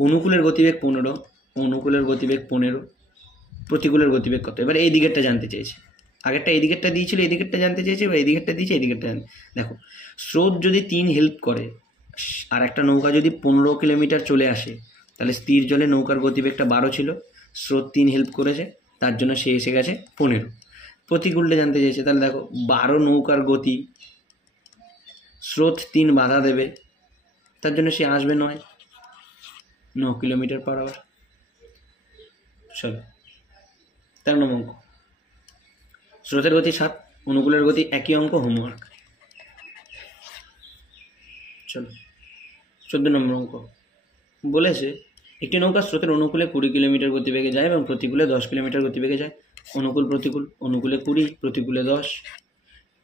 অনুকূলের গতিবেগ 15, অনুকূলের গতিবেগ 15, প্রতিকূলের গতিবেগ কত? এবার এই দিকেরটা জানতে চেয়েছে, আগেরটা এই দিকেরটা দিয়েছিল, এই দিকেরটা জানতে চেয়েছে, এবার এই দিকেরটা দিয়েছে, এই দিকেরটা জানতে। দেখো, স্রোত যদি 3 হেল্প করে আর একটা নৌকা যদি 15 কিলোমিটার চলে আসে, তাহলে স্থির জলে নৌকার গতিবেগটা 12 ছিল, স্রোত 3 হেল্প করেছে, তার জন্য সে এসে গেছে 15। প্রতিকূলটা জানতে চেয়েছে, তাহলে দেখো 12 নৌকার গতি, স্রোত 3 বাধা দেবে, তার জন্য সে আসবে 9 কিলোমিটার পার আওয়ার। চলো 13 নম্বর অঙ্ক, স্রোতের গতি 7, অনুকূলের গতি একই অঙ্ক, হোমওয়ার্ক। চলো 14 নম্বর অঙ্ক, বলেছে একটি নৌকা স্রোতের অনুকূলে 20 কিলোমিটার গতিবেগে যায় এবং প্রতিকূলে 10 কিলোমিটার গতিবেগে যায়। অনুকূল প্রতিকূল, অনুকূলে 20, প্রতিকূলে 10।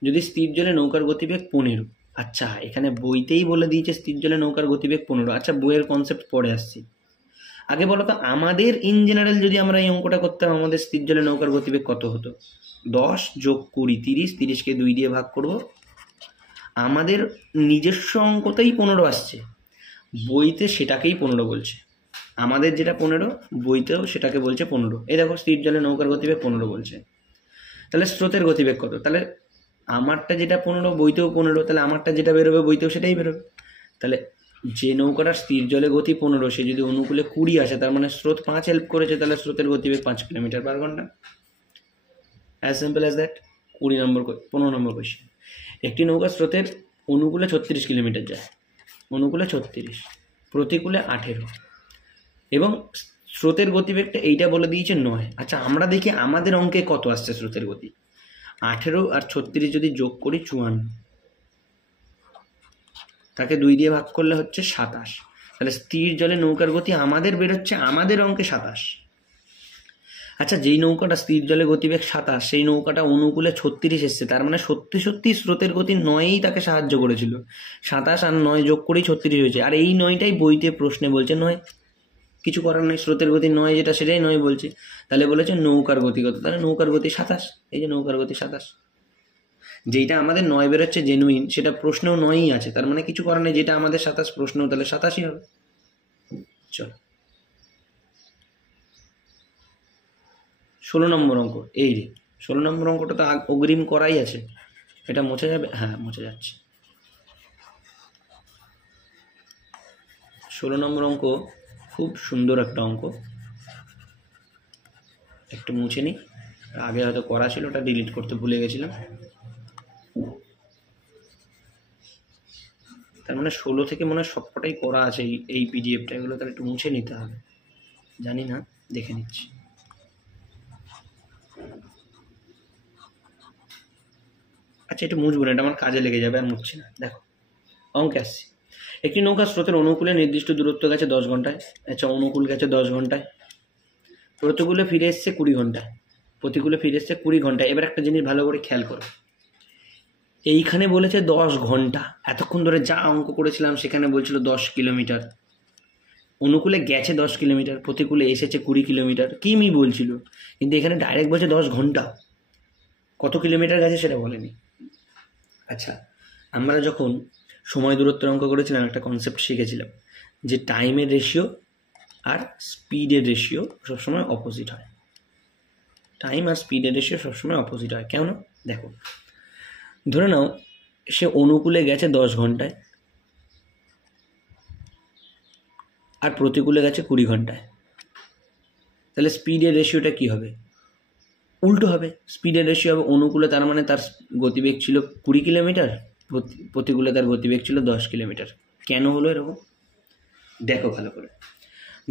যদি স্থির জলে নৌকার গতিবেগ 15, আচ্ছা এখানে বইতেই বলে দিয়েছে স্থির জলে নৌকার গতিবেগ 15। আচ্ছা, বইয়ের কনসেপ্ট পড়ে আসছি। আগে বলো তো, আমাদের ইন জেনারেল যদি আমরা এই অঙ্কটা করতাম, আমাদের স্থির জলে নৌকার গতিবেগ কত হতো? 10 যোগ 20, 30, 30কে 2 দিয়ে ভাগ করব। আমাদের নিজস্ব অঙ্কতেই 15 আসছে, বইতে সেটাকেই 15 বলছে। আমাদের যেটা 15, বইতেও সেটাকে বলছে 15। এই দেখো, স্থির জলে নৌকার গতিবেগ 15 বলছে। তাহলে স্রোতের গতিবেগ কত? তাহলে আমারটা যেটা 15, বইতেও 15, তাহলে আমারটা যেটা বেরোবে বইতেও সেটাই বেরোবে। তাহলে যে নৌকাটার স্থির জলে গতি 15, সে যদি অনুকূলে 20 আসে, তার মানে স্রোত 5 হেল্প করেছে, তাহলে স্রোতের গতিবেগ 5 কিলোমিটার পার ঘন্টা। As simple as that. 15 number question. একটি নৌকা স্রোতের অনুকূলে 36 কিলোমিটার যায়, অনুকূলে 36, প্রতিকূলে 18, এবং স্রোতের গতিবেগটা এইটা বলে দিয়েছে 9। আচ্ছা, আমরা দেখি আমাদের অঙ্কে কত আসছে স্রোতের গতি। 18 আর 36 যদি যোগ করি 54, তাকে 2 দিয়ে ভাগ করলে হচ্ছে 27। তাহলে স্থির জলে নৌকার গতি আমাদের বেরোচ্ছে, আমাদের অঙ্কে 27। আচ্ছা, যেই নৌকাটা স্থির জলে গতিবেগ 27, সেই নৌকাটা অনুকূলে 36 এসছে, তার মানে সত্যি সত্যি স্রোতের গতি 9ই তাকে সাহায্য করেছিল। 27 আর 9 যোগ করেই 36 হয়েছে, আর এই 9টাই বইতে প্রশ্নে বলছে 9। কিছু করার নেই, স্রোতের গতি 9 যেটা, সেটাই 9 বলছে। তাহলে বলেছে নৌকার গতি কত? তাহলে নৌকার গতি 27। এই যে নৌকার গতি 27, যেইটা আমাদের 9 বেরোচ্ছে জেনুইন, সেটা প্রশ্নেও 9ই আছে, তার মানে কিছু করার নেই, যেটা আমাদের 27 প্রশ্নেও তাহলে 27ই হবে। চলো 16 নম্বর অঙ্ক। এই রে, 16 নম্বর অঙ্কটা তো অগ্রিম করাই আছে, এটা মুছে যাবে? হ্যাঁ, মুছে যাচ্ছে। 16 নম্বর অঙ্ক খুব সুন্দর একটা অঙ্ক, একটু মুছে নিই। আগে হয়তো করা ছিল, ওটা ডিলিট করতে ভুলে গেছিলাম। তার মানে 16 থেকে মনে হয় সবকটাই করা আছে এই পিডিএফটা, এগুলো তাহলে একটু মুছে নিতে হবে, জানি না, দেখে নিচ্ছি। আচ্ছা, একটু মুছবো না, এটা আমার কাজে লেগে যাবে, আর মুছছি না। দেখো অঙ্কে আসছি। একটি নৌকা স্রোতের অনুকূলে নির্দিষ্ট দূরত্ব গেছে 10 ঘন্টায়। আচ্ছা, অনুকূল গেছে 10 ঘন্টায়, প্রতিকূলে ফিরে এসছে 20 ঘন্টায়, প্রতিকূলে ফিরে এসছে 20 ঘন্টায়। এবার একটা জিনিস ভালো করে খেয়াল করো, এইখানে বলেছে 10 ঘন্টা, এতক্ষণ ধরে যা অঙ্ক করেছিলাম সেখানে বলছিল 10 কিলোমিটার। অনুকূলে গেছে 10 কিলোমিটার, প্রতিকূলে এসেছে 20 কিলোমিটার, কি বলছিল, কিন্তু এখানে ডাইরেক্ট বলছে 10 ঘন্টা। কত কিলোমিটার গেছে সেটা বলেনি। আচ্ছা, আমরা যখন সময় দূরত্বের অঙ্ক করেছিলাম, একটা কনসেপ্ট শিখেছিলাম যে টাইমের রেশিও আর স্পিডের রেশিও সবসময় অপোজিট হয়। টাইম আর স্পিডের রেশিও সবসময় অপোজিট হয়। কেন? দেখো, ধরে নাও সে অনুকূলে গেছে 10 ঘন্টায় আর প্রতিকূলে গেছে 20 ঘন্টায়, তাহলে স্পিডের রেশিওটা কি হবে? উল্টো হবে। স্পিডের রেশিও হবে অনুকূলে, তার মানে তার গতিবেগ ছিল 20 কিলোমিটার, প্রতিকূলে তার গতিবেগ ছিল 10 কিলোমিটার। কেন হলো এরকম? দেখো ভালো করে।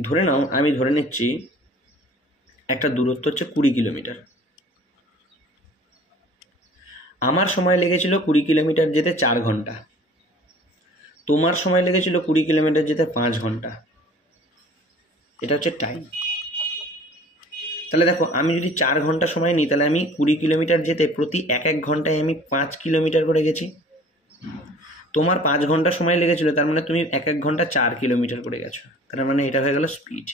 ধরে নাও, আমি ধরে নিচ্ছি একটা দূরত্ব হচ্ছে 20 কিলোমিটার। আমার সময় লেগেছিল 20 কিলোমিটার যেতে 4 ঘন্টা, তোমার সময় লেগেছিল 20 কিলোমিটার যেতে 5 ঘন্টা। এটা হচ্ছে টাইম। তাহলে দেখো, আমি যদি 4 ঘন্টা সময় নিই, তাহলে আমি 20 কিলোমিটার যেতে প্রতি এক ঘন্টায় আমি 5 কিলোমিটার করে গেছি। তোমার 5 ঘন্টা সময় লেগেছিল, তার মানে তুমি এক ঘন্টা 4 কিলোমিটার করে গেছো, তার মানে এটা হয়ে গেল স্পিড।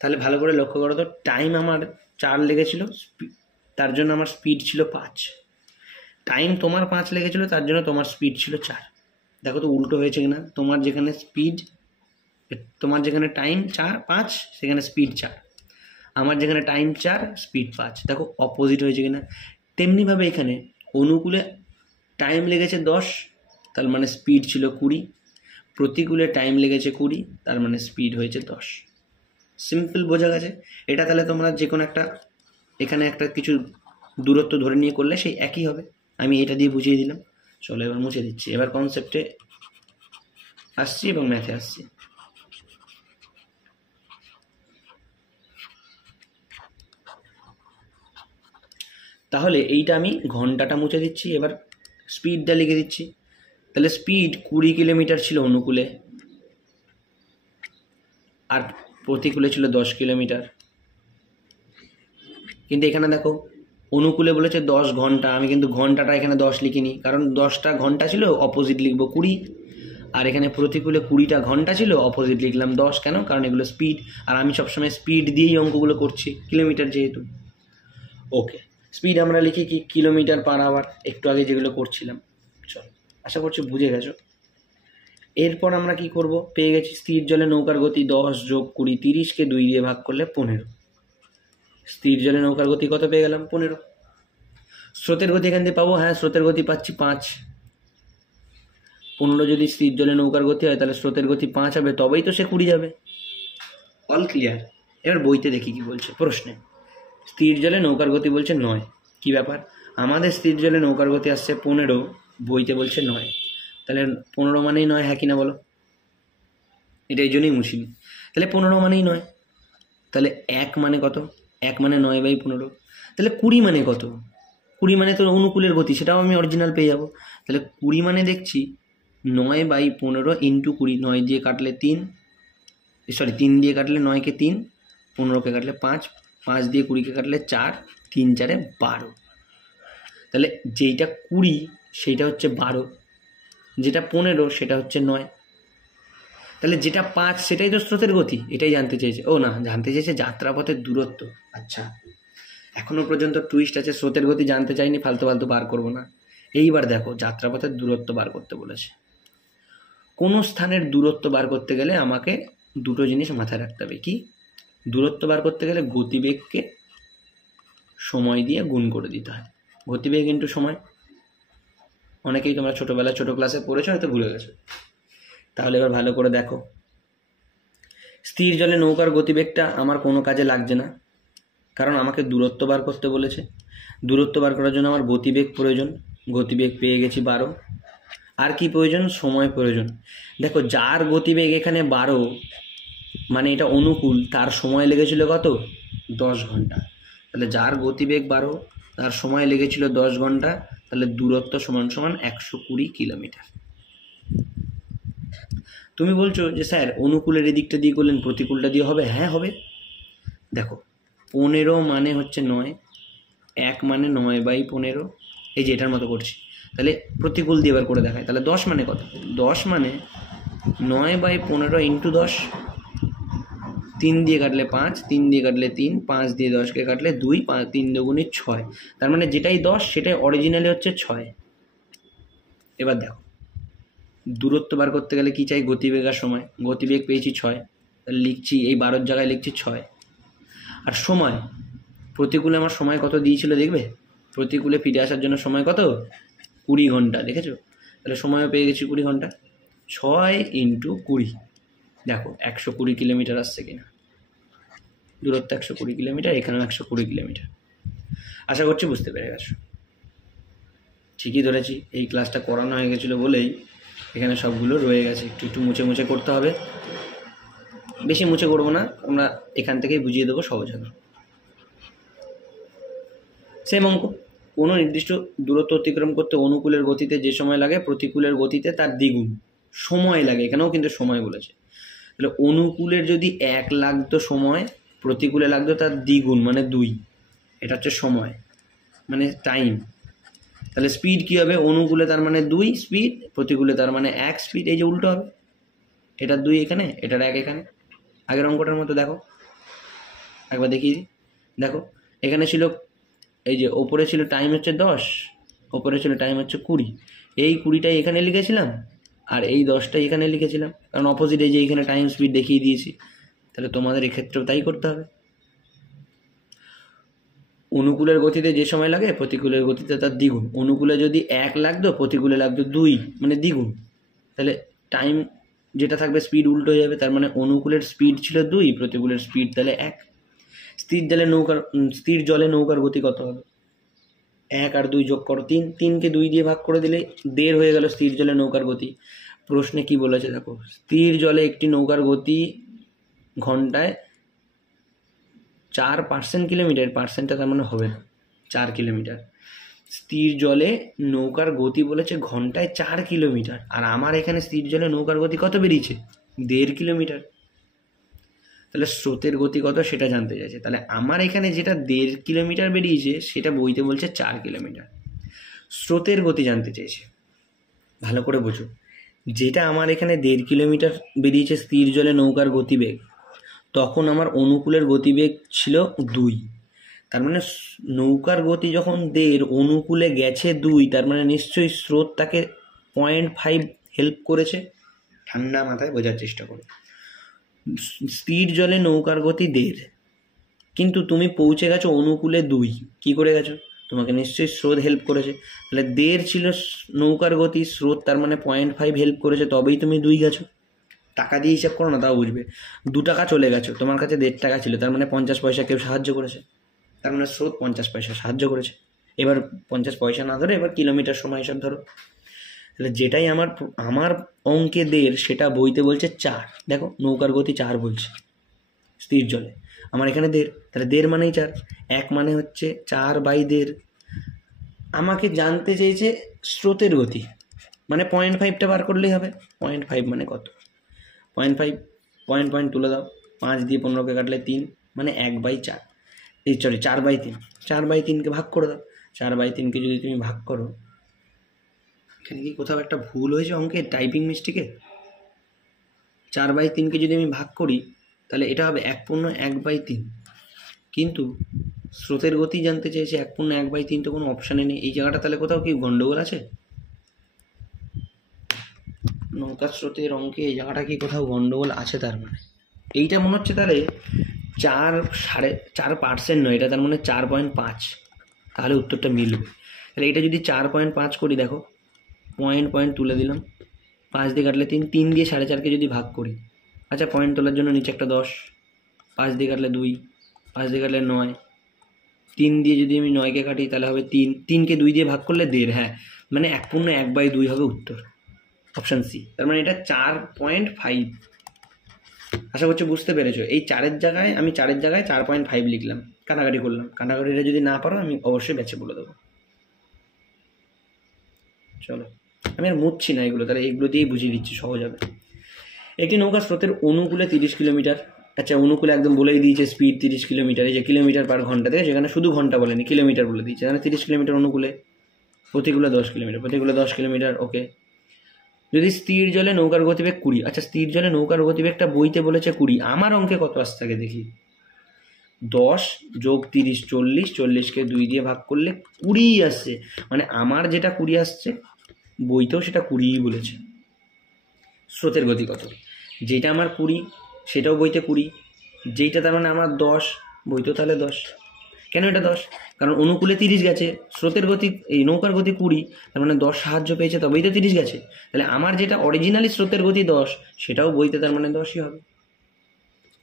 তাহলে ভালো করে লক্ষ্য করো তো, টাইম আমার 4 লেগেছিল, তার জন্য আমার স্পিড ছিল 5। টাইম তোমার 5 লেগেছিল, তার জন্য তোমার স্পিড ছিল 4। দেখো তো উল্টো হয়েছে কিনা। তোমার যেখানে টাইম 5, সেখানে স্পিড 4। আমার যেখানে টাইম 4, স্পিড 5। দেখো অপোজিট হয়েছে কিনা। তেমনিভাবে এখানে অনুকূলে টাইম লেগেছে 10, তার মানে স্পিড ছিল 20। প্রতিকূলে টাইম লেগেছে 20, তার মানে স্পিড হয়েছে 10। সিম্পল, বোঝা গেছে? এটা তাহলে তোমরা যে কোনো একটা, এখানে একটা কিছু দূরত্ব ধরে নিয়ে করলে সেই একই হবে। আমি এটা দিয়ে বুঝিয়ে দিলাম। চলো এবার মুছে দিচ্ছি, এবার কনসেপ্টে আসছি এবং ম্যাথে আসছি। তাহলে এইটা আমি ঘন্টাটা মুছে দিচ্ছি, এবার স্পিডটা লিখে দিচ্ছি। তাহলে স্পিড 20 কিলোমিটার ছিল অনুকূলে, আর প্রতিকূলে ছিল 10 কিলোমিটার। কিন্তু এখানে দেখো, অনুকূলে বলেছে 10 ঘন্টা, আমি কিন্তু ঘন্টাটা এখানে 10 লিখিনি, কারণ 10টা ঘন্টা ছিল, অপোজিট লিখবো 20। আর এখানে প্রতিকূলে 20টা ঘন্টা ছিল, অপোজিট লিখলাম 10। কেন? কারণ এগুলো স্পিড, আর আমি সবসময় স্পিড দিয়েই অঙ্কগুলো করছি, কিলোমিটার যেহেতু। ওকে, স্পিড আমরা লিখি কি কিলোমিটার পার আওয়ার, একটু আগে যেগুলো করছিলাম। চল, আশা করছি বুঝে গেছো। এরপর আমরা কি করব, পেয়ে গেছি স্থির জলে নৌকার গতি 10 যোগ 20, 30কে 2 দিয়ে ভাগ করলে 15। স্থির জলে নৌকার গতি কত পেয়ে গেলাম? 15। স্রোতের গতি এখান থেকে পাবো, হ্যাঁ স্রোতের গতি পাচ্ছি 5। 15 যদি স্থির জলে নৌকার গতি হয় তাহলে স্রোতের গতি 5 হবে, তবেই তো সে 20 যাবে। All clear. এবার বইতে দেখি কি বলছে প্রশ্নে। স্থির জলে নৌকার গতি বলছে 9। কি ব্যাপার, আমাদের স্থির জলে নৌকার গতি আসছে 15, বইতে বলছে 9। তাহলে 15 মানেই 9, হ্যাঁ কিনা বলো? এটা এই জন্যই মুছিনি। তাহলে 15 মানেই 9। তাহলে 1 মানে কত? 1 মানে 9/15। তাহলে 20 মানে কত? 20 মানে তো অনুকূলের গতি, সেটাও আমি অরিজিনাল পেয়ে যাবো। তাহলে 20 মানে দেখছি 9/15 ইন্টু 20। 9 দিয়ে কাটলে 3, 3 দিয়ে কাটলে 9কে 3, 15কে কাটলে 5, 5 দিয়ে 20কে কাটলে 4, 3 4 12। তাহলে যেইটা 20 সেইটা হচ্ছে 12, যেটা 15 সেটা হচ্ছে 9। তাহলে যেটা 5 সেটাই তো স্রোতের গতি, এটাই জানতে চেয়েছে। ও না, জানতে চেয়েছে যাত্রাপথের দূরত্ব। আচ্ছা, এখনো পর্যন্ত টুইস্ট আছে, স্রোতের গতি জানতে চাইনি, ফালতু ফালতু বার করবো না। এইবার দেখো, যাত্রাপথের দূরত্ব বার করতে বলেছে। কোনো স্থানের দূরত্ব বার করতে গেলে আমাকে দুটো জিনিস মাথায় রাখতে হবে। কি? দূরত্ব বার করতে গেলে গতিবেগকে সময় দিয়ে গুণ করে দিতে হয়। গতিবেগ ইন্টু সময়। অনেকেই তোমরা ছোটবেলায় ছোট ক্লাসে পড়েছো, হয়তো ভুলে গেছো। তাহলে এবার ভালো করে দেখো। স্থির জলে নৌকার গতিবেগটা আমার কোনো কাজে লাগছে না, কারণ আমাকে দূরত্ব বার করতে বলেছে। দূরত্ব বার করার জন্য আমার গতিবেগ প্রয়োজন, গতিবেগ পেয়ে গেছি 12। আর কি প্রয়োজন? সময় প্রয়োজন। দেখো, যার গতিবেগ এখানে 12 মানে এটা অনুকূল, তার সময় লেগেছিল কত? 10 ঘন্টা। তাহলে যার গতিবেগ 12 তার সময় লেগেছিল 10 ঘন্টা, তাহলে দূরত্ব সমান সমান 120 কিলোমিটার। তুমি বলছো যে স্যার অনুকূলের এদিকটা দিয়ে করলেন, প্রতিকূলটা দিয়ে হবে? হ্যাঁ হবে। দেখো, 15 মানে হচ্ছে 9, 1 মানে 9/15, এই যে এটার মতো করছি। তাহলে প্রতিকূল দিয়ে এবার করে দেখায়। তাহলে 10 মানে কত? 10 মানে 9/15 ইন্টু 10। 3 দিয়ে কাটলে 5, 3 দিয়ে কাটলে 3, 5 দিয়ে 10কে কাটলে 2, 3 দুগুণে 6। তার মানে যেটাই 10 সেটাই অরিজিনালি হচ্ছে 6। এবার দেখো, দূরত্ব বার করতে গেলে কি চাই? গতিবেগ আর সময়। গতিবেগ পেয়েছি 6, তাহলে লিখছি এই 12 জায়গায় লিখছি 6। আর সময়, প্রতিকূলে আমার সময় কত দিয়েছিল দেখবে? প্রতিকূলে ফিরে আসার জন্য সময় কত? 20 ঘন্টা, দেখেছো? তাহলে সময়ও পেয়ে গেছি 20 ঘন্টা। 6 ইন্টু 20, দেখো 120 কিলোমিটার আসছে কিনা। দূরত্ব 120 কিলোমিটার, এখানেও 120 কিলোমিটার। আশা করছি বুঝতে পেরে গেছো। ঠিকই ধরেছি, এই ক্লাসটা করানো হয়ে গেছিলো বলেই এখানে সবগুলো রয়ে গেছে। একটু একটু মুছে মুছে করতে হবে, বেশি মুছে করবো না, আমরা এখান থেকেই বুঝিয়ে দেবো সহজ হবে। সেম অঙ্ক। কোনো নির্দিষ্ট দূরত্ব অতিক্রম করতে অনুকূলের গতিতে যে সময় লাগে প্রতিকূলের গতিতে তার দ্বিগুণ সময় লাগে। এখানেও কিন্তু সময় বলেছে। তাহলে অনুকূলের যদি 1 লাগতো সময়, প্রতিকূলে লাগতো তার দ্বিগুণ মানে 2। এটা হচ্ছে সময় মানে টাইম। তাহলে স্পিড কী হবে? অনুকূলে তার মানে 2 স্পিড, প্রতিকূলে তার মানে 1 স্পিড। এই যে উল্টো হবে, এটার 2 এখানে, এটার 1 এখানে। আগের অঙ্কটার মতো দেখো, একবার দেখিয়ে দিই। দেখো, এখানে ছিল এই যে ওপরে ছিল টাইম হচ্ছে 10, ওপরে ছিল টাইম হচ্ছে 20। এই 20টাই এখানে লিখেছিলাম আর এই 10টাই এখানে লিখেছিলাম, কারণ অপোজিট এই যে এখানে টাইম স্পিড দেখিয়ে দিয়েছি। তাহলে তোমাদের এক্ষেত্রেও তাই করতে হবে। অনুকূলের গতিতে যে সময় লাগে প্রতিকূলের গতিতে তার দ্বিগুণ। অনুকূলে যদি 1 লাগতো, প্রতিকূলে লাগতো 2 মানে দ্বিগুণ। তাহলে টাইম যেটা থাকবে স্পিড উল্টো হয়ে যাবে। তার মানে অনুকূলের স্পিড ছিল 2, প্রতিকূলের স্পিড তাহলে 1। স্থির জলে নৌকার গতি কত হবে? 1 আর 2 যোগ করো 3, 3কে 2 দিয়ে ভাগ করে দিলে 1.5 হয়ে গেল স্থির জলে নৌকার গতি। প্রশ্নে কি বলেছে দেখো, স্থির জলে একটি নৌকার গতি ঘন্টায় 4% কিলোমিটার, পার্সেন্টটা তার মানে হবে না, 4 কিলোমিটার। স্থির জলে নৌকার গতি বলেছে ঘন্টায় 4 কিলোমিটার, আর আমার এখানে স্থির জলে নৌকার গতি কত বেরিয়েছে? 1.5 কিলোমিটার। তাহলে স্রোতের গতি কত সেটা জানতে চাইছে। তাহলে আমার এখানে যেটা 1.5 কিলোমিটার বেরিয়েছে সেটা বইতে বলছে 4 কিলোমিটার। স্রোতের গতি জানতে চেয়েছে। ভালো করে বোঝো, যেটা আমার এখানে 1.5 কিলোমিটার বেরিয়েছে স্থির জলে নৌকার গতিবেগ, তখন আমার অনুকূলের গতিবেগ ছিল 2। তার মানে নৌকার গতি যখন 1.5, অনুকূলে গেছে 2, তার মানে নিশ্চয়ই স্রোত তাকে 0.5 হেল্প করেছে। ঠান্ডা মাথায় বোঝার চেষ্টা করো। স্থির জলে নৌকার গতি 1.5, কিন্তু তুমি পৌঁছে গেছো অনুকূলে 2, কি করে গেছো? তোমাকে নিশ্চয়ই স্রোত হেল্প করেছে। তাহলে 1.5 ছিল নৌকার গতি, স্রোত তার মানে 0.5 হেল্প করেছে, তবেই তুমি 2 গেছো। টাকা দিয়ে হিসাব করো না, তাও বুঝবে। 2 টাকা চলে গেছো, তোমার কাছে 1.5 টাকা ছিল, তার মানে 50 পয়সা কেউ সাহায্য করেছে, তার মানে স্রোত 50 পয়সা সাহায্য করেছে। এবার 50 পয়সা না ধরে এবার কিলোমিটার সময় হিসাব ধরো। তাহলে যেটাই আমার অঙ্কে 1.5, সেটা বইতে বলছে 4। দেখো নৌকার গতি 4 বলছে স্থির জলে, আমার এখানে 1.5, তাহলে 1.5 মানেই 4, 1 মানে হচ্ছে 4/1.5। আমাকে জানতে চেয়েছে স্রোতের গতি, মানে 0.5টা বার করলেই হবে। 0.5 মানে কত? 0.5 পয়েন্ট তুলে দাও, 5 দিয়ে 15কে কাটলে 3, মানে 1/4। এই সরি 4/3, 4/3কে ভাগ করে দাও। 4/3কে যদি তুমি ভাগ করো, এখানে কি কোথাও একটা ভুল হয়েছে অঙ্কে, টাইপিং মিস্টেকে? 4/3কে যদি আমি ভাগ করি, তাহলে এটা হবে 1/3, কিন্তু স্রোতের গতি জানতে চেয়েছে 1/3, তো কোনো অপশানে নেই এই জায়গাটা। তাহলে কোথাও কি গন্ডগোল আছে? নৌকার স্রোতের অঙ্কে এই জায়গাটা কি কোথাও গন্ডগোল আছে? তার মানে এইটা মনে হচ্ছে তাহলে 4.5% নয়, এটা তার মানে 4.5, তাহলে উত্তরটা মিলবে। তাহলে এটা যদি 4.5 করি, দেখো পয়েন্ট তুলে দিলাম, 5 দিয়ে কাটলে 3, 3 দিয়ে 4.5কে যদি ভাগ করি, আচ্ছা পয়েন্ট তোলার জন্য নিচে একটা 10, 5 দিয়ে কাটলে 2, 5 দিয়ে কাটলে 9, 3 দিয়ে যদি আমি 9কে কাটি তাহলে হবে 3, 3কে 2 দিয়ে ভাগ করলে 1.5, হ্যাঁ মানে 1/2 হবে উত্তর, অপশান সি। তার মানে এটা 4.5। আশা করছি বুঝতে পেরেছো। এই 4-এর জায়গায় আমি 4.5 লিখলাম, কাটাকাটি করলাম। কাটাকাটিটা যদি না পারো আমি অবশ্যই ব্যাচে বলে দেবো। চলো, আমি আর মুছছি না এগুলো, তাহলে এগুলো দিয়েই বুঝিয়ে দিচ্ছি, সহজ হবে। একটি নৌকা স্রোতের অনুকূলে 30 কিলোমিটার, আচ্ছা অনুকূলে একদম বলেই দিয়েছে স্পিড 30 কিলোমিটার, এই যে কিলোমিটার পার ঘন্টা, থেকে সেখানে শুধু ঘন্টা বলেনি, কিলোমিটার বলে দিয়েছে। মানে 30 কিলোমিটার অনুকূলে, প্রতিকূলে 10 কিলোমিটার, প্রতিকূলে 10 কিলোমিটার, ওকে। যদি স্থির জলে নৌকার গতিবেগ 20, আচ্ছা স্থির জলে নৌকার গতিবেগটা বইতে বলেছে 20, আমার অঙ্কে কত আসছে আগে দেখি। 10 যোগ 30 40, 40কে 2 দিয়ে ভাগ করলে 20 আসছে, মানে আমার যেটা 20 আসছে বইতেও সেটা 20ই বলেছে। স্রোতের গতি কত? যেটা আমার 20 সেটাও বইতে 20, যেইটা তার মানে আমার 10, বইতেও তাহলে 10। কেন এটা 10? কারণ অনুকূলে 30 গেছে, স্রোতের গতি এই নৌকার গতি 20, তার মানে 10 সাহায্য পেয়েছে, তবেই তো 30 গেছে। তাহলে আমার যেটা অরিজিনালি স্রোতের গতি 10, সেটাও বইতে তার মানে 10ই হবে।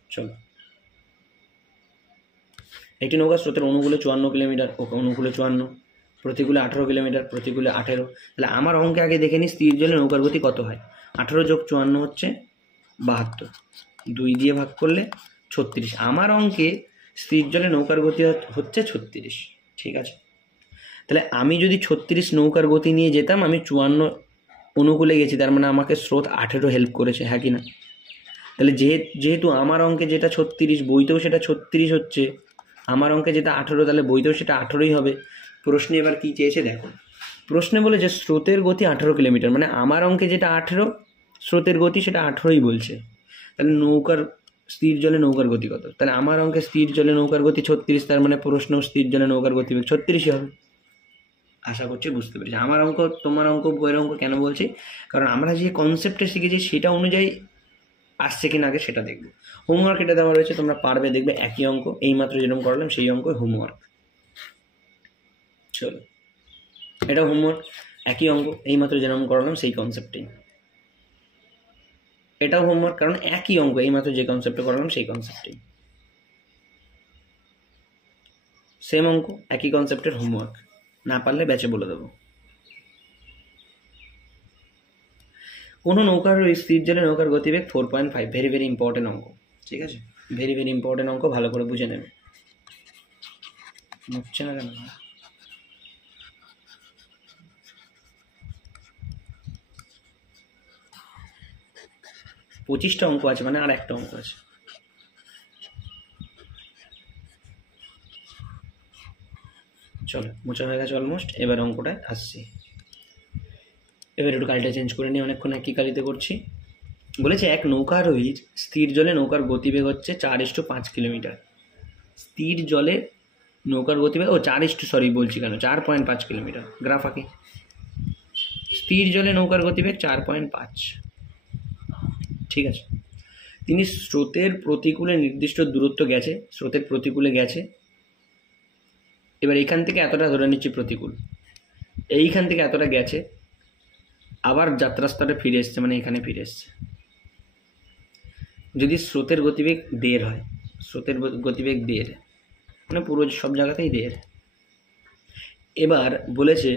চলো, একটি নৌকা স্রোতের অনুকূলে 54 কিলোমিটার, ওকে অনুকূলে 54, প্রতিকূলে 18 কিলোমিটার, প্রতিকূলে 18। তাহলে আমার অঙ্কে আগে দেখে নিই স্থির জলে নৌকার গতি কত হয়। 18 যোগ 54 হচ্ছে 72, 2 দিয়ে ভাগ করলে 36। আমার অঙ্কে স্থির জলে নৌকার গতি হচ্ছে 36, ঠিক আছে। তাহলে আমি যদি 36 নৌকার গতি নিয়ে যেতাম, আমি 54 অনুকূলে গেছি, তার মানে আমাকে স্রোত 18 হেল্প করেছে, হ্যাঁ কি না? তাহলে যেহেতু আমার অঙ্কে যেটা 36, বইতেও সেটা 36 হচ্ছে, আমার অঙ্কে যেটা 18, তাহলে বইতেও সেটা 18ই হবে। প্রশ্নে এবার কি চেয়েছে দেখো, প্রশ্নে বলেছে স্রোতের গতি 18 কিলোমিটার, মানে আমার অঙ্কে যেটা 18, স্রোতের গতি সেটা 18ই বলছে। তাহলে স্থির জলে নৌকার গতি কত? তাহলে আমার অঙ্কে স্থির জলে নৌকার গতি 36, তার মানে প্রশ্ন স্থির জলে নৌকার গতি 36ই হবে। আশা করছি বুঝতে পেরেছি। আমার অঙ্ক তোমার অঙ্ক বইয়ের অঙ্ক কেন বলছি, কারণ আমরা যে কনসেপ্টে শিখেছি সেটা অনুযায়ী আসছে কিনা আগে সেটা দেখবো। হোমওয়ার্ক এটা দেওয়া রয়েছে, তোমরা পারবে, দেখবে একই অঙ্ক, এইমাত্র যেরকম করলাম সেই অঙ্ক হোমওয়ার্ক। চলো, এটা হোমওয়ার্ক, একই অঙ্ক, এইমাত্র যেরকম করলাম সেই কনসেপ্টেই। এটাও হোমওয়ার্ক, কারণ একই অঙ্ক, এইমাত্র যে কনসেপ্টে করলাম সেই কনসেপ্টেই, সেম অঙ্ক, একই কনসেপ্টের হোমওয়ার্ক। না পারলে ব্যাচে বলে দেবো। কোনো নৌকার স্থির জলে নৌকার গতিবেগ 4.5, ভেরি ভেরি ইম্পর্টেন্ট অঙ্ক, ঠিক আছে, ভেরি ভেরি ইম্পর্টেন্ট অঙ্ক, ভালো করে বুঝে নেবে। বুঝছে না কেন? 25টা অঙ্ক আছে, মানে আর একটা অঙ্ক আছে। চলো, মোছা হয়ে গেছে অলমোস্ট, এবার অঙ্কটায় আসছি। এবার একটু কালিটা চেঞ্জ করে নিয়ে অনেকক্ষণ একই কালিতে করছি। বলেছে এক নৌকারোহীর স্থির জলে নৌকার গতিবেগ হচ্ছে 4:5 কিলোমিটার। স্থির জলে নৌকার গতিবেগ 4.5 কিলোমিটার। গ্রাফ আঁকি। স্থির জলে নৌকার গতিবেগ 4.5। ঠিক আছে। তিনি স্রোতের প্রতিকূলে নির্দিষ্ট দূরত্ব গেছে, স্রোতের প্রতিকূলে গেছে। এবার এখান থেকে এতটা ধরে নিচ্ছি প্রতিকূল, এইখান থেকে এতটা গেছে, আবার যাত্রাস্থলে ফিরে এসছে, মানে এখানে ফিরে এসছে। যদি স্রোতের গতিবেগ 1.5 হয়, স্রোতের গতিবেগ 1.5, মানে পুরো সব জায়গাতেই 1.5। এবার বলেছে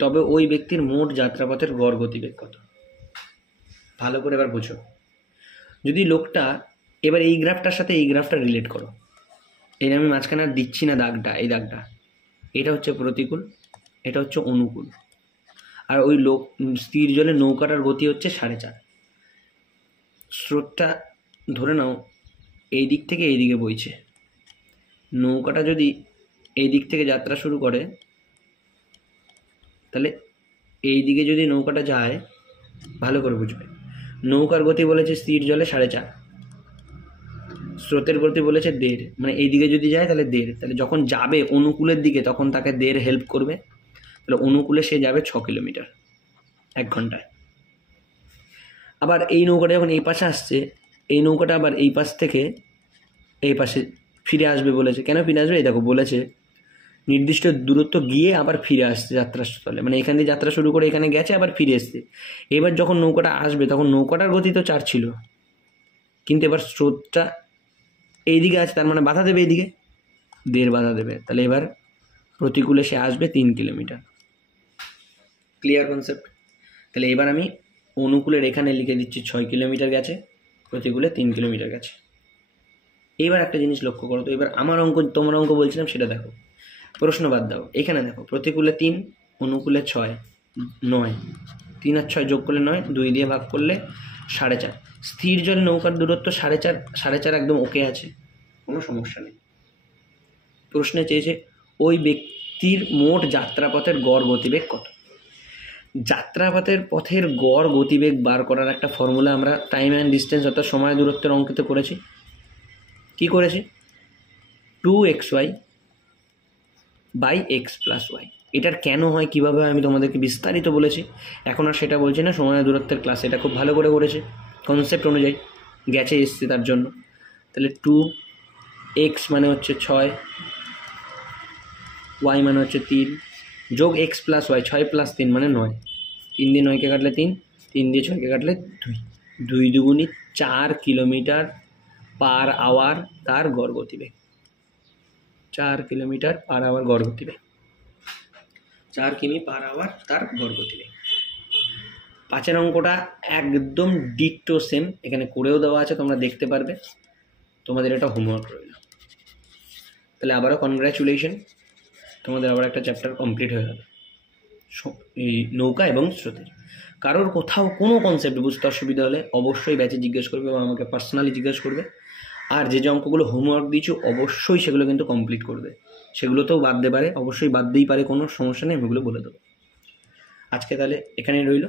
তবে ওই ব্যক্তির মোট যাত্রাপথের গড় গতিবেগ কত। ভালো করে এবার বুঝো। যদি লোকটা, এবার এই গ্রাফটার সাথে এই গ্রাফটা রিলেট করো। এই আমি মাঝখানে আর দিচ্ছি না দাগটা, এই দাগটা, এটা হচ্ছে প্রতিকূল, এটা হচ্ছে অনুকূল। আর ওই স্থির জলে নৌকাটার গতি হচ্ছে 4.5। স্রোতটা ধরে নাও এই দিক থেকে এই দিকে বইছে। নৌকাটা যদি এই দিক থেকে যাত্রা শুরু করে, তাহলে এই দিকে যদি নৌকাটা যায়, ভালো করে বুঝবে, নৌকার গতি বলেছে স্থির জলে 4.5, স্রোতের গতি বলেছে 1.5, মানে এই দিকে যদি যায় তাহলে 1.5। তাহলে যখন যাবে অনুকূলের দিকে তখন তাকে 1.5 হেল্প করবে। তাহলে অনুকূলে সে যাবে 6 কিলোমিটার 1 ঘন্টায়। আবার এই নৌকাটা যখন এই পাশে আসছে, এই নৌকাটা আবার এই পাশ থেকে এই পাশে ফিরে আসবে বলেছে। কেন ফিরে আসবে? এই দেখো বলেছে নির্দিষ্ট দূরত্ব গিয়ে আবার ফিরে আসছে যাত্রাস্থলে, মানে এখান দিয়ে যাত্রা শুরু করে এখানে গেছে আবার ফিরে এসছে। এবার যখন নৌকাটা আসবে তখন নৌকাটার গতি তো 4 ছিল, কিন্তু এবার স্রোতটা এইদিকে আছে, তার মানে বাধা দেবে এইদিকে, 1.5 বাধা দেবে। তাহলে এবার প্রতিকূলে সে আসবে 3 কিলোমিটার। Clear concept? তাহলে এবার আমি অনুকূলের এখানে লিখে দিচ্ছি 6 কিলোমিটার গেছে, প্রতিকূলে 3 কিলোমিটার গেছে। এবার একটা জিনিস লক্ষ্য করো তো, এবার আমার অঙ্ক তোমার অঙ্ক বলছিলাম সেটা দেখো, প্রশ্ন বাদ দাও। এখানে দেখো প্রতিকূলে 3, অনুকূলে 6, 9, 3 আর 6 যোগ করলে 9, 2 দিয়ে ভাগ করলে 4.5। স্থির জল নৌকার দূরত্ব 4.5 একদম ওকে আছে, কোনো সমস্যা নেই। প্রশ্নে চেয়েছে ওই ব্যক্তির মোট যাত্রাপথের গড় গতিবেগ কত। যাত্রাপথের পথের গড় গতিবেগ বার করার একটা ফর্মুলা আমরা টাইম অ্যান্ড ডিস্টেন্স অর্থাৎ সময় দূরত্বের অঙ্কিত করেছি। কি করেছি? 2xy by x plus Y. এটার কেন হয়, কীভাবে হয়, আমি তোমাদেরকে বিস্তারিত বলেছি, এখন আর সেটা বলছি না। সময় দূরত্বের ক্লাস এটা খুব ভালো করে করেছে, কনসেপ্ট অনুযায়ী গেছে এসছে তার জন্য। তাহলে 2x মানে হচ্ছে 6, y মানে হচ্ছে 3, যোগ x প্লাস ওয়াই, 6 প্লাস 3 মানে 9, 3 দিয়ে 9কে কাটলে 3, 3 দিয়ে 6কে কাটলে 2, 2 দুগুণি 4 কিলোমিটার পার আওয়ার তার গড় গতিবেগ। 4 কিলোমিটার পার আওয়ার গড় গতিবেগ, 4 কিমি পার আওয়ার তার গড় গতিবেগ। 5 অঙ্কটা একদম ডিটো সেম, এখানে করেও দেওয়া আছে, তোমরা দেখতে পারবে। তোমাদের এটা হোমওয়ার্ক রইল। তাহলে আবারও কনগ্র্যাচুলেশন, তোমাদের আবার একটা চ্যাপ্টার কমপ্লিট হয়ে গেল এই নৌকা এবং স্রোতের। কারোর কোথাও কোনো কনসেপ্ট বুঝতে অসুবিধা হলে অবশ্যই ব্যাচে জিজ্ঞেস করবে বা আমাকে পার্সোনালি জিজ্ঞেস করবে। আর যে অঙ্কগুলো হোমওয়ার্ক দিয়েছো অবশ্যই সেগুলো কিন্তু কমপ্লিট করবে। সেগুলোতেও বাদ দিতে পারে, অবশ্যই বাদ দিতেই পারে, কোনো সমস্যা নেই, আমি ওগুলো বলে দেবো। আজকে তাহলে এখানেই রইল।